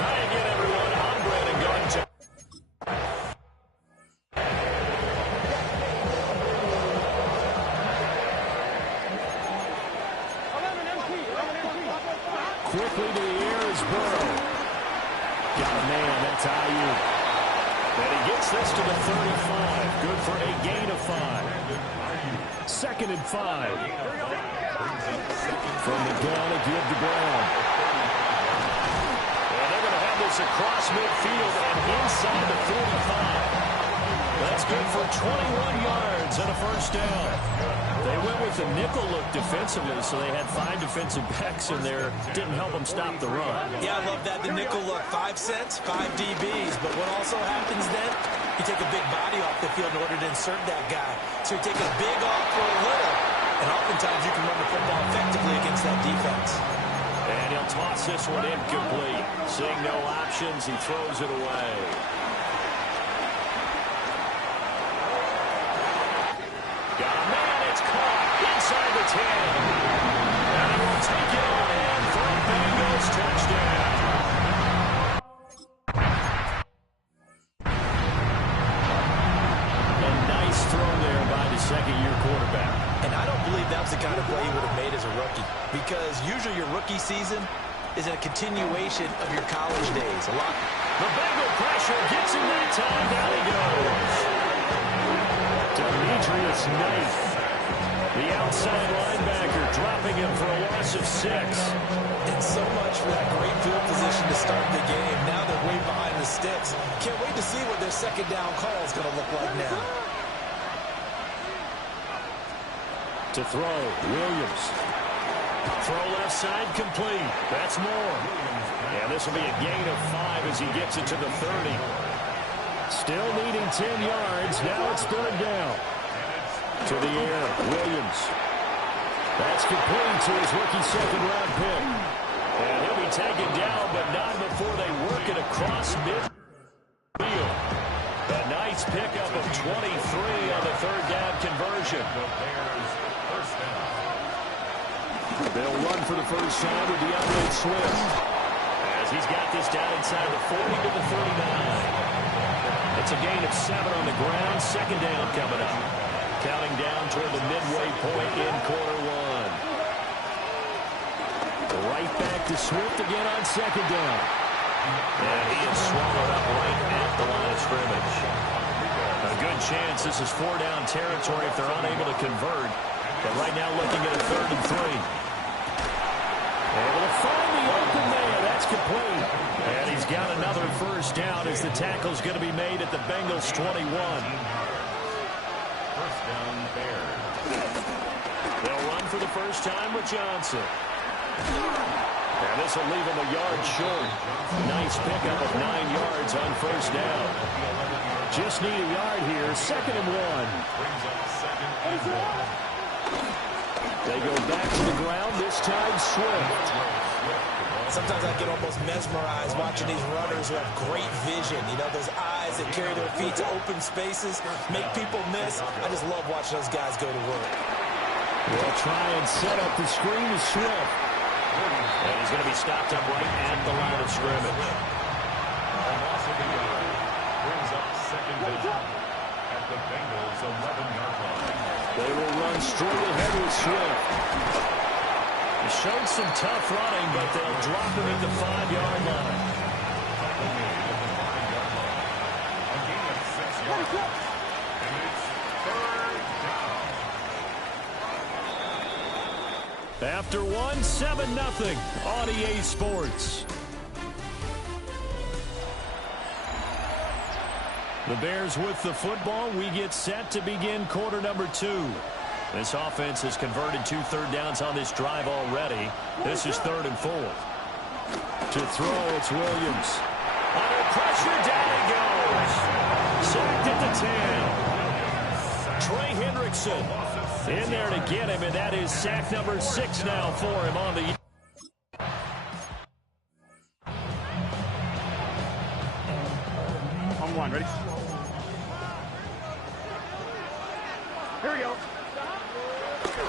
Hi again, everyone. I'm Brandon Garnett. Quickly to the air is Burrow. Got a man. That's Ayuk. And he gets this to the 35. Good for a gain of 5. 2nd and 5. From the gun, a give to Brown. And they're going to have this across midfield and inside the 45. That's good for 21 yards and a first down. They went with the nickel look defensively, so they had 5 defensive backs in there. Didn't help them stop the run. Yeah, I love that. The nickel look, 5 cents, 5 DBs. But what also happens then, you take a big body off the field in order to insert that guy. So you're taking a big off for a little. And oftentimes you can run the football effectively against that defense. And he'll toss this one incomplete. Seeing no options, he throws it away. Got a man, it's caught inside the 10. And he will take it all in for a Bengals touchdown. A nice throw there by the second-year quarterback. And I don't believe that was the kind of play he would have made as a rookie, because usually your rookie season is a continuation of your college days. The Bengal pressure gets him that time. Down he goes. Demetrius Knight, the outside linebacker, dropping him for a loss of 6. And so much for that great field position to start the game. Now they're way behind the sticks. Can't wait to see what their second down call is going to look like now. To throw, Williams. Throw left side complete. That's more. And this will be a gain of 5 as he gets it to the 30. Still needing 10 yards. Now it's 3rd down. To the air, Williams. That's complete to his rookie second-round pick. And he'll be taken down, but not before they work it across midfield. A nice pickup of 23 on the 3rd down conversion. They'll run for the first time with DeAndre Swift, as he's got this down inside the 40 to the 39. It's a gain of 7 on the ground. 2nd down coming up. Counting down toward the midway point in quarter 1. Right back to Swift again on 2nd down. And he is swallowed up right at the line of scrimmage. A good chance this is 4-down territory if they're unable to convert. But right now looking at a 3rd and 3. Able to find the open man. That's complete. And he's got another first down as the tackle's going to be made at the Bengals 21. First down, Bears. They'll run for the first time with Johnson. And this will leave him a yard short. Nice pickup of 9 yards on first down. Just need a yard here. 2nd and 1. Brings up 2nd and 1. They go back to the ground, this time Swift. Sometimes I get almost mesmerized watching these runners who have great vision. You know, those eyes that carry their feet to open spaces, make people miss. I just love watching those guys go to work. They'll try and set up the screen to Swift. And he's going to be stopped up right at the line of scrimmage. Brings up 2nd down at the Bengals 11-yard line. They will run straight ahead with Swift. He showed some tough running, but they'll drop him at the 5-yard line. A gain of 6 yards. And it's 3rd down. After 1, 7-0 on EA Sports. The Bears with the football. We get set to begin quarter number 2. This offense has converted 2 third downs on this drive already. This is 3rd and 4. To throw, it's Williams. Under pressure, down he goes. Sacked at the 10. Trey Hendrickson in there to get him, and that is sack number 6 now for him on the... On one, ready? Here we go.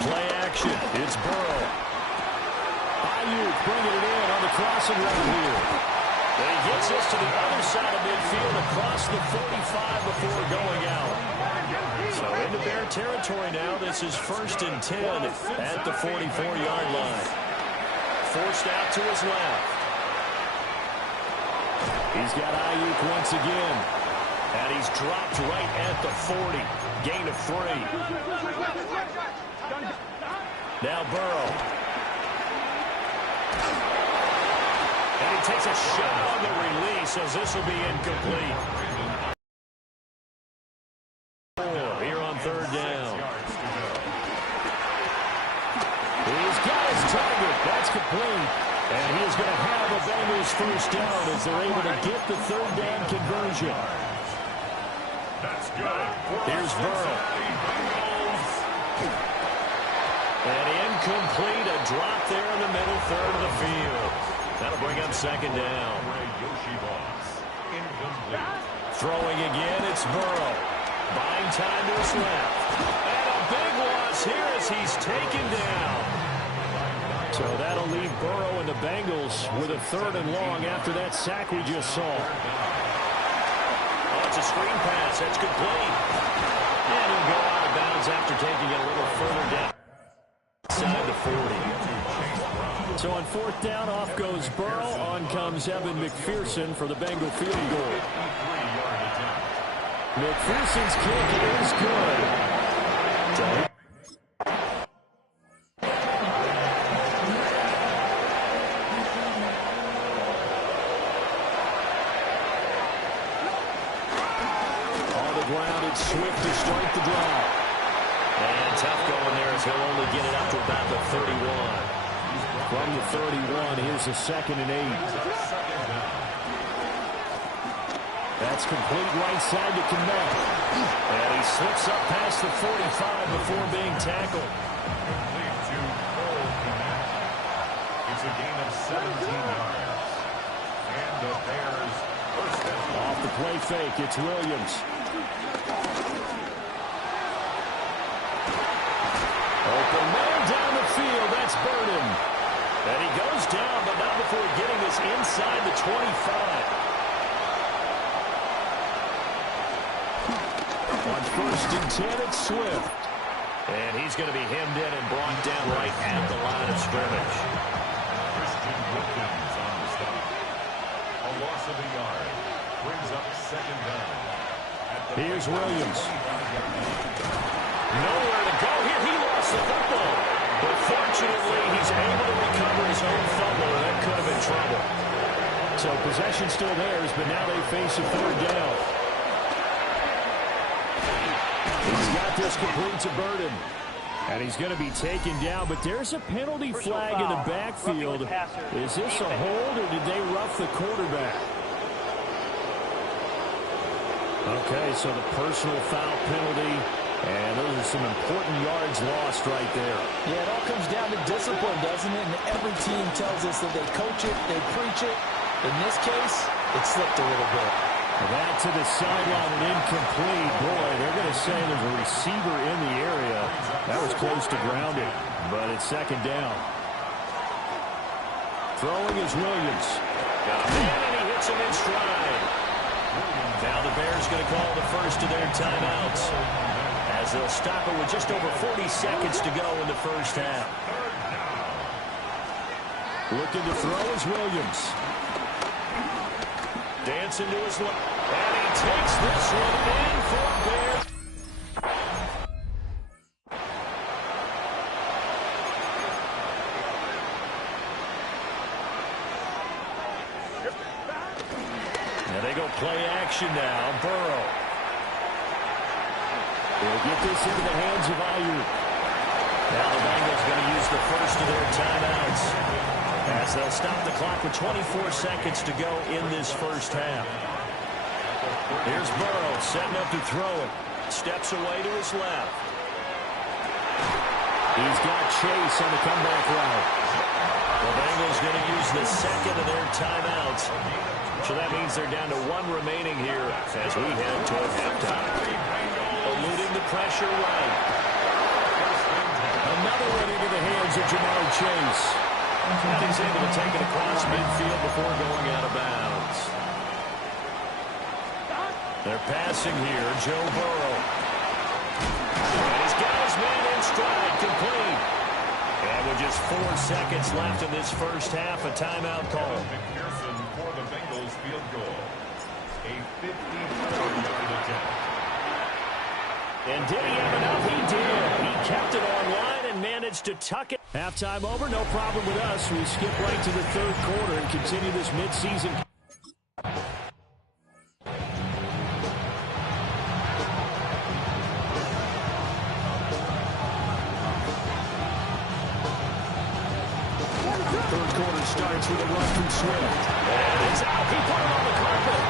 Play action. It's Burrow. Ayuk bringing it in on the crossing route here. And he gets us to the other side of midfield across the 45 before going out. So into Bear territory now. This is 1st and 10 at the 44-yard line. Forced out to his left. He's got Ayuk once again. And he's dropped right at the 40. Gain of 3. Now Burrow. And he takes a shot on the release as this will be incomplete. Here on 3rd down. He's got his target. That's complete. And he is going to have a Bengals first down as they're able to get the 3rd down conversion. That's good. Here's Burrow. And incomplete, a drop there in the middle third of the field. That'll bring up 2nd down. Throwing again, it's Burrow. Buying time to his left. And a big loss here as he's taken down. So that'll leave Burrow and the Bengals with a 3rd and long after that sack we just saw. Oh, it's a screen pass. That's complete. And he'll go out of bounds after taking it a little further down. Inside the 40. So on 4th down, off goes Burrow. On comes Evan McPherson for the Bengal field goal. McPherson's kick is good. On the ground, it's Swift to start the drive. And tough going there as he'll only get it up to about the 31. From the 31, here's a 2nd and 8. That's complete right side to Kmet. And he slips up past the 45 before being tackled. Complete to Cole Kmet. It's a gain of 17 yards. And the Bears first down. Off the play fake, it's Williams. Open man down the field, that's Burden. And he goes down, but not before getting this inside the 25. On 1st and 10, it's Swift. And he's going to be hemmed in and brought down right at the line of scrimmage. Christian Wilkins on the stop. A loss of a yard. Brings up 2nd down. Here's Williams. Nowhere to go here. He lost the football. But fortunately, he's able to recover his own fumble, and that could have been trouble. So possession still theirs, but now they face a third down. He's got this complete to Burden. And he's going to be taken down, but there's a penalty flag in the backfield. Is this a hold, or did they rough the quarterback? Okay, so the personal foul penalty, and those are some important yards lost right there. Yeah, it all comes down to discipline, doesn't it? And every team tells us that they coach it, they preach it. In this case, it slipped a little bit. That to the sideline and incomplete. Boy, they're going to say there's a receiver in the area. That was close to grounded, but it's second down. Throwing is Williams. Got a man, and he hits him in stride. Now the Bears going to call the first of their timeouts, as they'll stop it with just over 40 seconds to go in the first half. Looking to throw is Williams. Dancing to his left, and he takes this one in for Bears. And they go play action now. Burrow. They'll get this into the hands of Ayuk. Now the Bengals going to use the first of their timeouts, as they'll stop the clock with 24 seconds to go in this first half. Here's Burrow setting up to throw it. Steps away to his left. He's got Chase on the comeback route. The Bengals going to use the second of their timeouts. So that means they're down to one remaining here as we head toward halftime. Eluding the pressure right. Another one into the hands of Jamar Chase. And he's able to take it across midfield before going out of bounds. They're passing here, Joe Burrow. And he's got his man in stride, complete. And with just 4 seconds left in this first half, a timeout call. McPherson for the Bengals field goal. A 54-yard attempt. And did he have enough? He did. He kept it online and managed to tuck it. Halftime over, no problem with us. We skip right to the third quarter and continue this midseason. Third quarter starts with a run from Swift. And it's out. He put him on the carpet.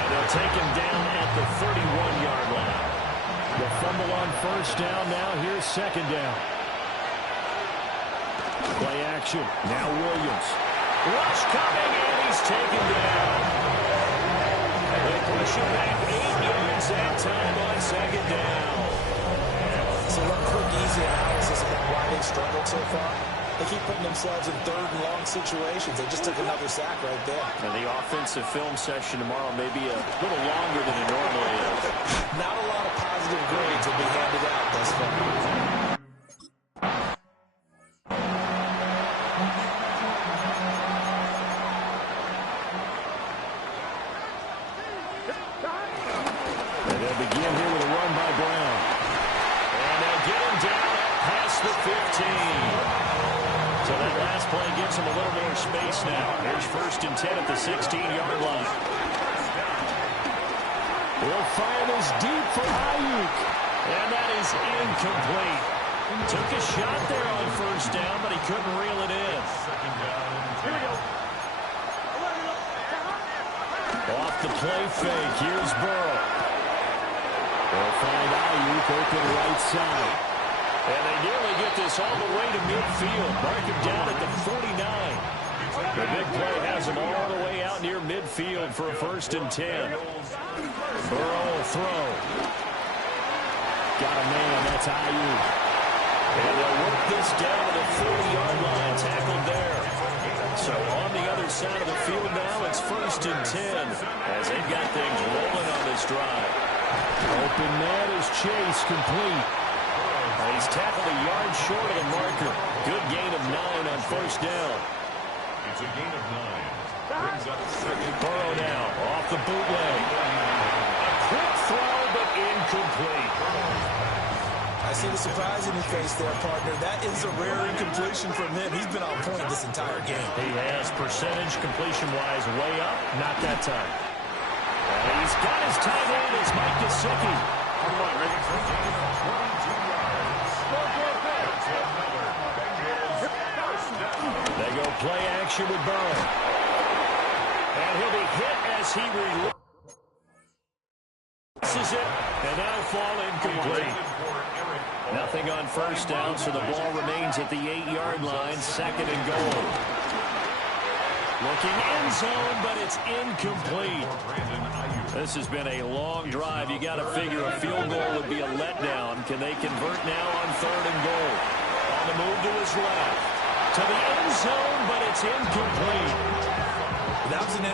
And they'll take him down at the 31-yard line. The fumble on first down. Now here's second down. Play action. Now Williams. Rush coming, and he's taken down. They push him back 8 yards that time on second down. So one quick, easy analysis about why they struggled so far. They keep putting themselves in third and long situations. They just took another sack right there. And the offensive film session tomorrow may be a little longer than it normally is. Not a lot of positive grades will be handed out thus far. And they'll begin here with a run by Brown. And they'll get him down past the 15. So that last play gives him a little more space now. Here's first and 10 at the 16-yard line. Will fire this deep for Ayuk. And that is incomplete. Took a shot there on first down, but he couldn't reel it in. Here we go. Off the play fake, here's Burrow. They'll find Ayuk open right side. And they nearly get this all the way to midfield. Mark him down at the 49. The big play has him all the way out near midfield for a first and 10. Burrow will throw. Got a man, that's Ayuk. And they'll work this down to the 40-yard line, tackled there. So on the other side of the field now, it's first and 10 as they've got things rolling on this drive. Open man is Chase, complete. He's tackled a yard short of the marker. Good gain of 9 on first down. It's a gain of 9. Brings up second. Burrow now off the bootleg. A quick throw, but incomplete. I see the surprise in your face there, partner. That is a rare incompletion from him. He's been on point this entire game. He has percentage completion-wise way up. Not that time. And he's got his tight end. It's Mike Gesicki. They go play action with Burrow. And he'll be hit as he releases it. And that'll fall incomplete. Nothing on first down, so the ball remains at the 8-yard line. Second and goal. Looking end zone, but it's incomplete. This has been a long drive. You got to figure a field goal would be a letdown. Can they convert now on third and goal? On the move to his left. To the end zone, but it's incomplete. That was an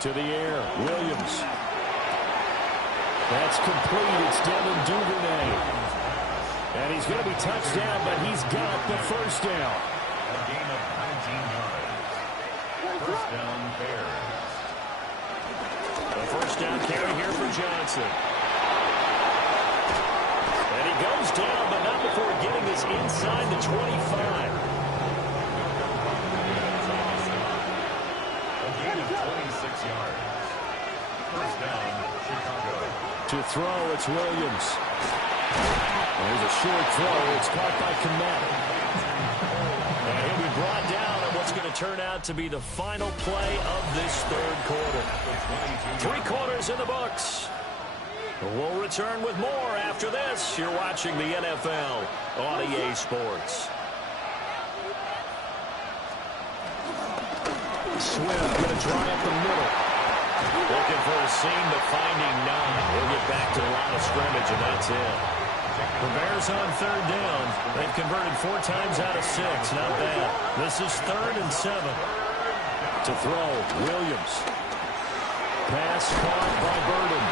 to the air, Williams. That's complete. It's Devin Duvernay. And he's going to be touched down, but he's got the first down. A gain of 19 yards. First down, Bears. The first down carry here for Johnson. And he goes down, but not before getting this inside the 25. A gain of 26 yards. First down, Chicago. To throw, it's Williams. There's a short throw. It's caught by Kmet. And he'll be brought down on what's going to turn out to be the final play of this third quarter. 3 quarters in the books. We'll return with more after this. You're watching the NFL on EA Sports. Swift going to try up the middle. Looking for a seam, but finding none. We'll get back to the line of scrimmage, and that's it. The Bears on third down. They've converted 4 times out of 6. Not bad. This is 3rd and 7. To throw, Williams. Pass caught by Burden.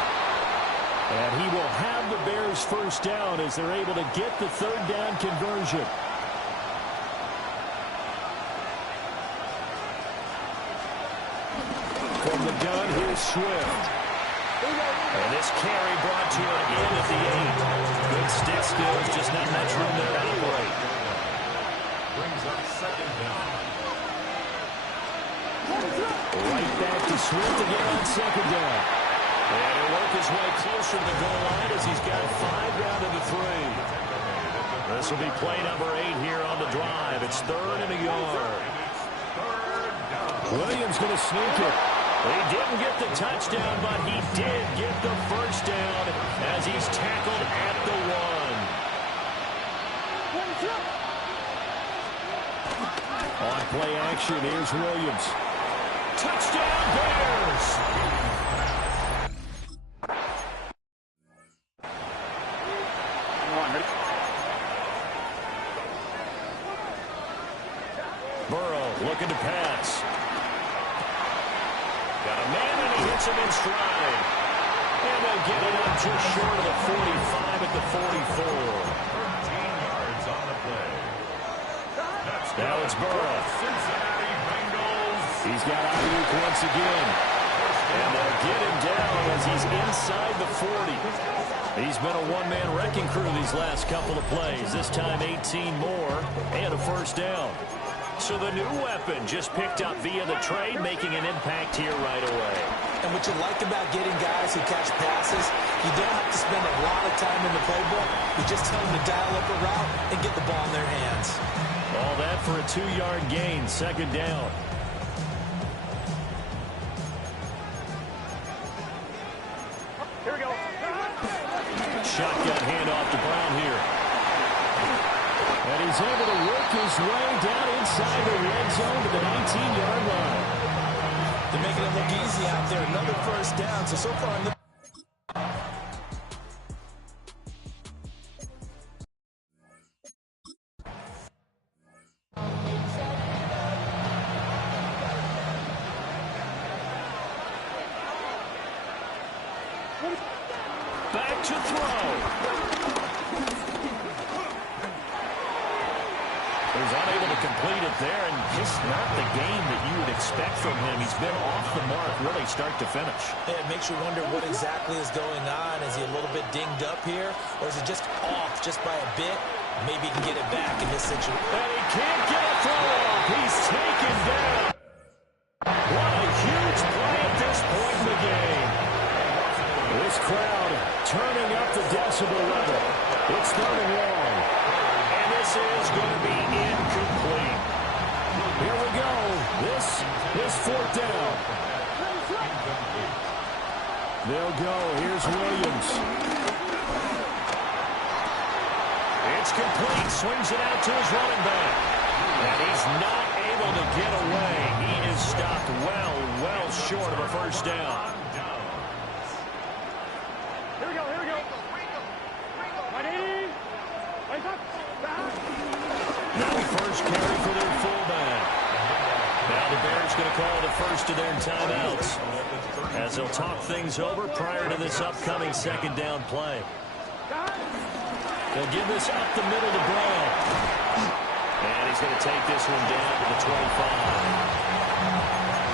And he will have the Bears first down as they're able to get the third down conversion. From the gun, here's Swift. And this carry brought to an end at the 8. Good stick skills, just not much room there to operate. Brings up second down. Right back to Swift again on second down. And he'll work his way closer to the goal line as he's got 5 down to the 3. This will be play number 8 here on the drive. It's 3rd and a yard. Williams going to sneak it. He didn't get the touchdown, but he did get the first down as he's tackled at the 1. On play action, here's Williams. Touchdown, Bears! Burrow looking to pass. Got a man, and he hits him in stride. And they'll get it up just short of the 45 at the 44. 13 yards on the play. Now it's Burrow. Cincinnati Bengals. He's got Ayuk once again. And they'll get him down as he's inside the 40. He's been a one-man wrecking crew these last couple of plays. This time 18 more and a first down. So the new weapon just picked up via the trade, making an impact here right away. And what you like about getting guys who catch passes, you don't have to spend a lot of time in the playbook. You just tell them to dial up a route and get the ball in their hands. All that for a 2-yard gain, second down. Here we go. Shotgun handoff to Brown here. And he's able to work his way down inside the red zone to the 19-yard line. They're making it look easy out there. Another first down. So far in the back to throw. He's unable to complete it there, and just not the game that you would expect from him. He's been off the mark really start to finish. Yeah, it makes you wonder what exactly is going on. Is he a little bit dinged up here, or is it just off just by a bit? Maybe he can get it back in this situation. And he can't get a throw off. He's taken down. What a huge play at this point in the game. This crowd turning up the decibel level. It's 3rd and long. And this is going to be incomplete. Here we go. This is 4th down. They'll go. Here's Williams. It's complete. Swings it out to his running back. And he's not able to get away. He is stopped well short of a 1st down. Here we go, here we go. Ready? Wake up. Back. Now 1st carry for their fullback. Now the Bears going to call the first of their timeouts as they'll talk things over prior to this upcoming 2nd down play. They'll give this up the middle to Brown. And he's going to take this one down to the 25.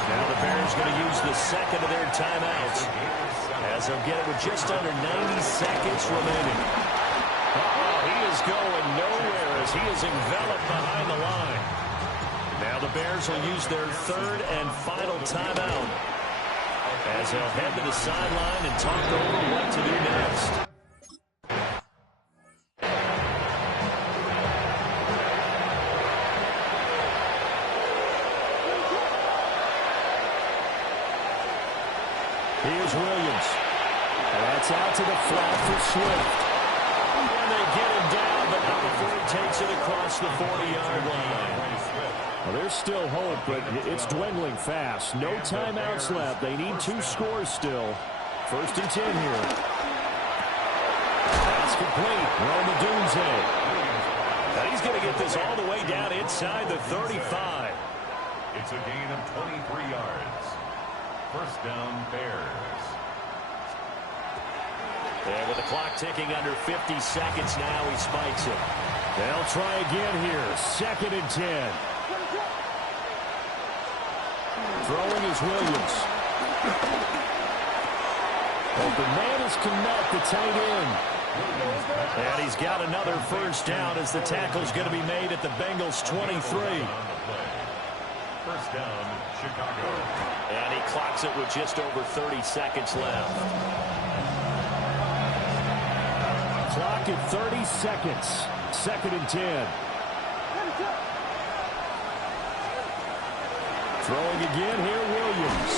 Now the Bears going to use the 2nd of their timeouts as they'll get it with just under 90 seconds remaining. He is going nowhere as he is enveloped behind the line. Now the Bears will use their 3rd and final timeout as they'll head to the sideline and talk over what to do next. Here's Williams. And that's out to the flat for Swift. And they get him down, but not before he takes it across the 40-yard line. Well, there's still hope, but it's dwindling fast. No timeouts left. They need 2 scores still. 1st and 10 here. That's complete. Roma Dunze. Now he's going to get this all the way down inside the 35. It's a gain of 23 yards. 1st down, Bears. And with the clock ticking under 50 seconds now, he spikes it. They'll try again here. 2nd and 10. Throwing is Williams. Open man is Kmet, the tight end. And he's got another 1st down as the tackle's going to be made at the Bengals 23. 1st down, Chicago. And he clocks it with just over 30 seconds left. Clock at 30 seconds. 2nd and 10. Throwing again here, Williams.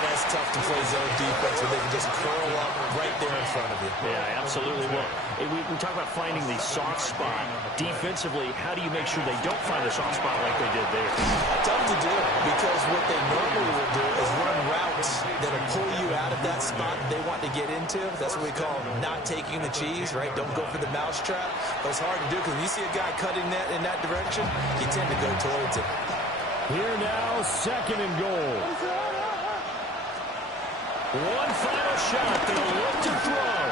That's tough to play zone defense where they can just curl up right there in front of you. Yeah, absolutely. Well, we talk about finding the soft spot. Defensively, how do you make sure they don't find a soft spot like they did there? Tough to do because what they normally will do is run routes that will pull you out of that spot they want to get into. That's what we call not taking the cheese, right? Don't go for the mousetrap. But it's hard to do because when you see a guy cutting that in that direction, you tend to go towards it. Here now, 2nd and goal. One final shot. They'll look to throw.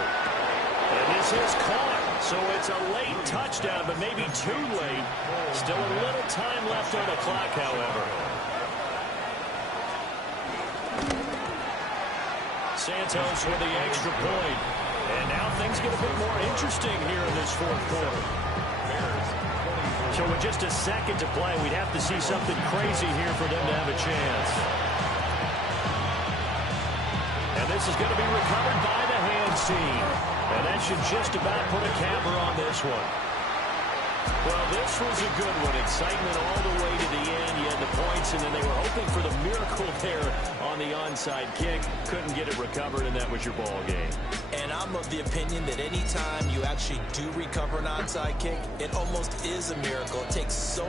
And this is caught. So it's a late touchdown, but maybe too late. Still a little time left on the clock, however. Santos with the extra point. And now things get a bit more interesting here in this 4th quarter. So with just a 2nd to play, we'd have to see something crazy here for them to have a chance. And this is going to be recovered by the hands team. And that should just about put a capper on this one. Well, this was a good one. Excitement all the way to the end. You had the points, and then they were hoping for the miracle there on the onside kick. Couldn't get it recovered, and that was your ball game. And I'm of the opinion that any time you actually do recover an onside kick, it almost is a miracle. It takes so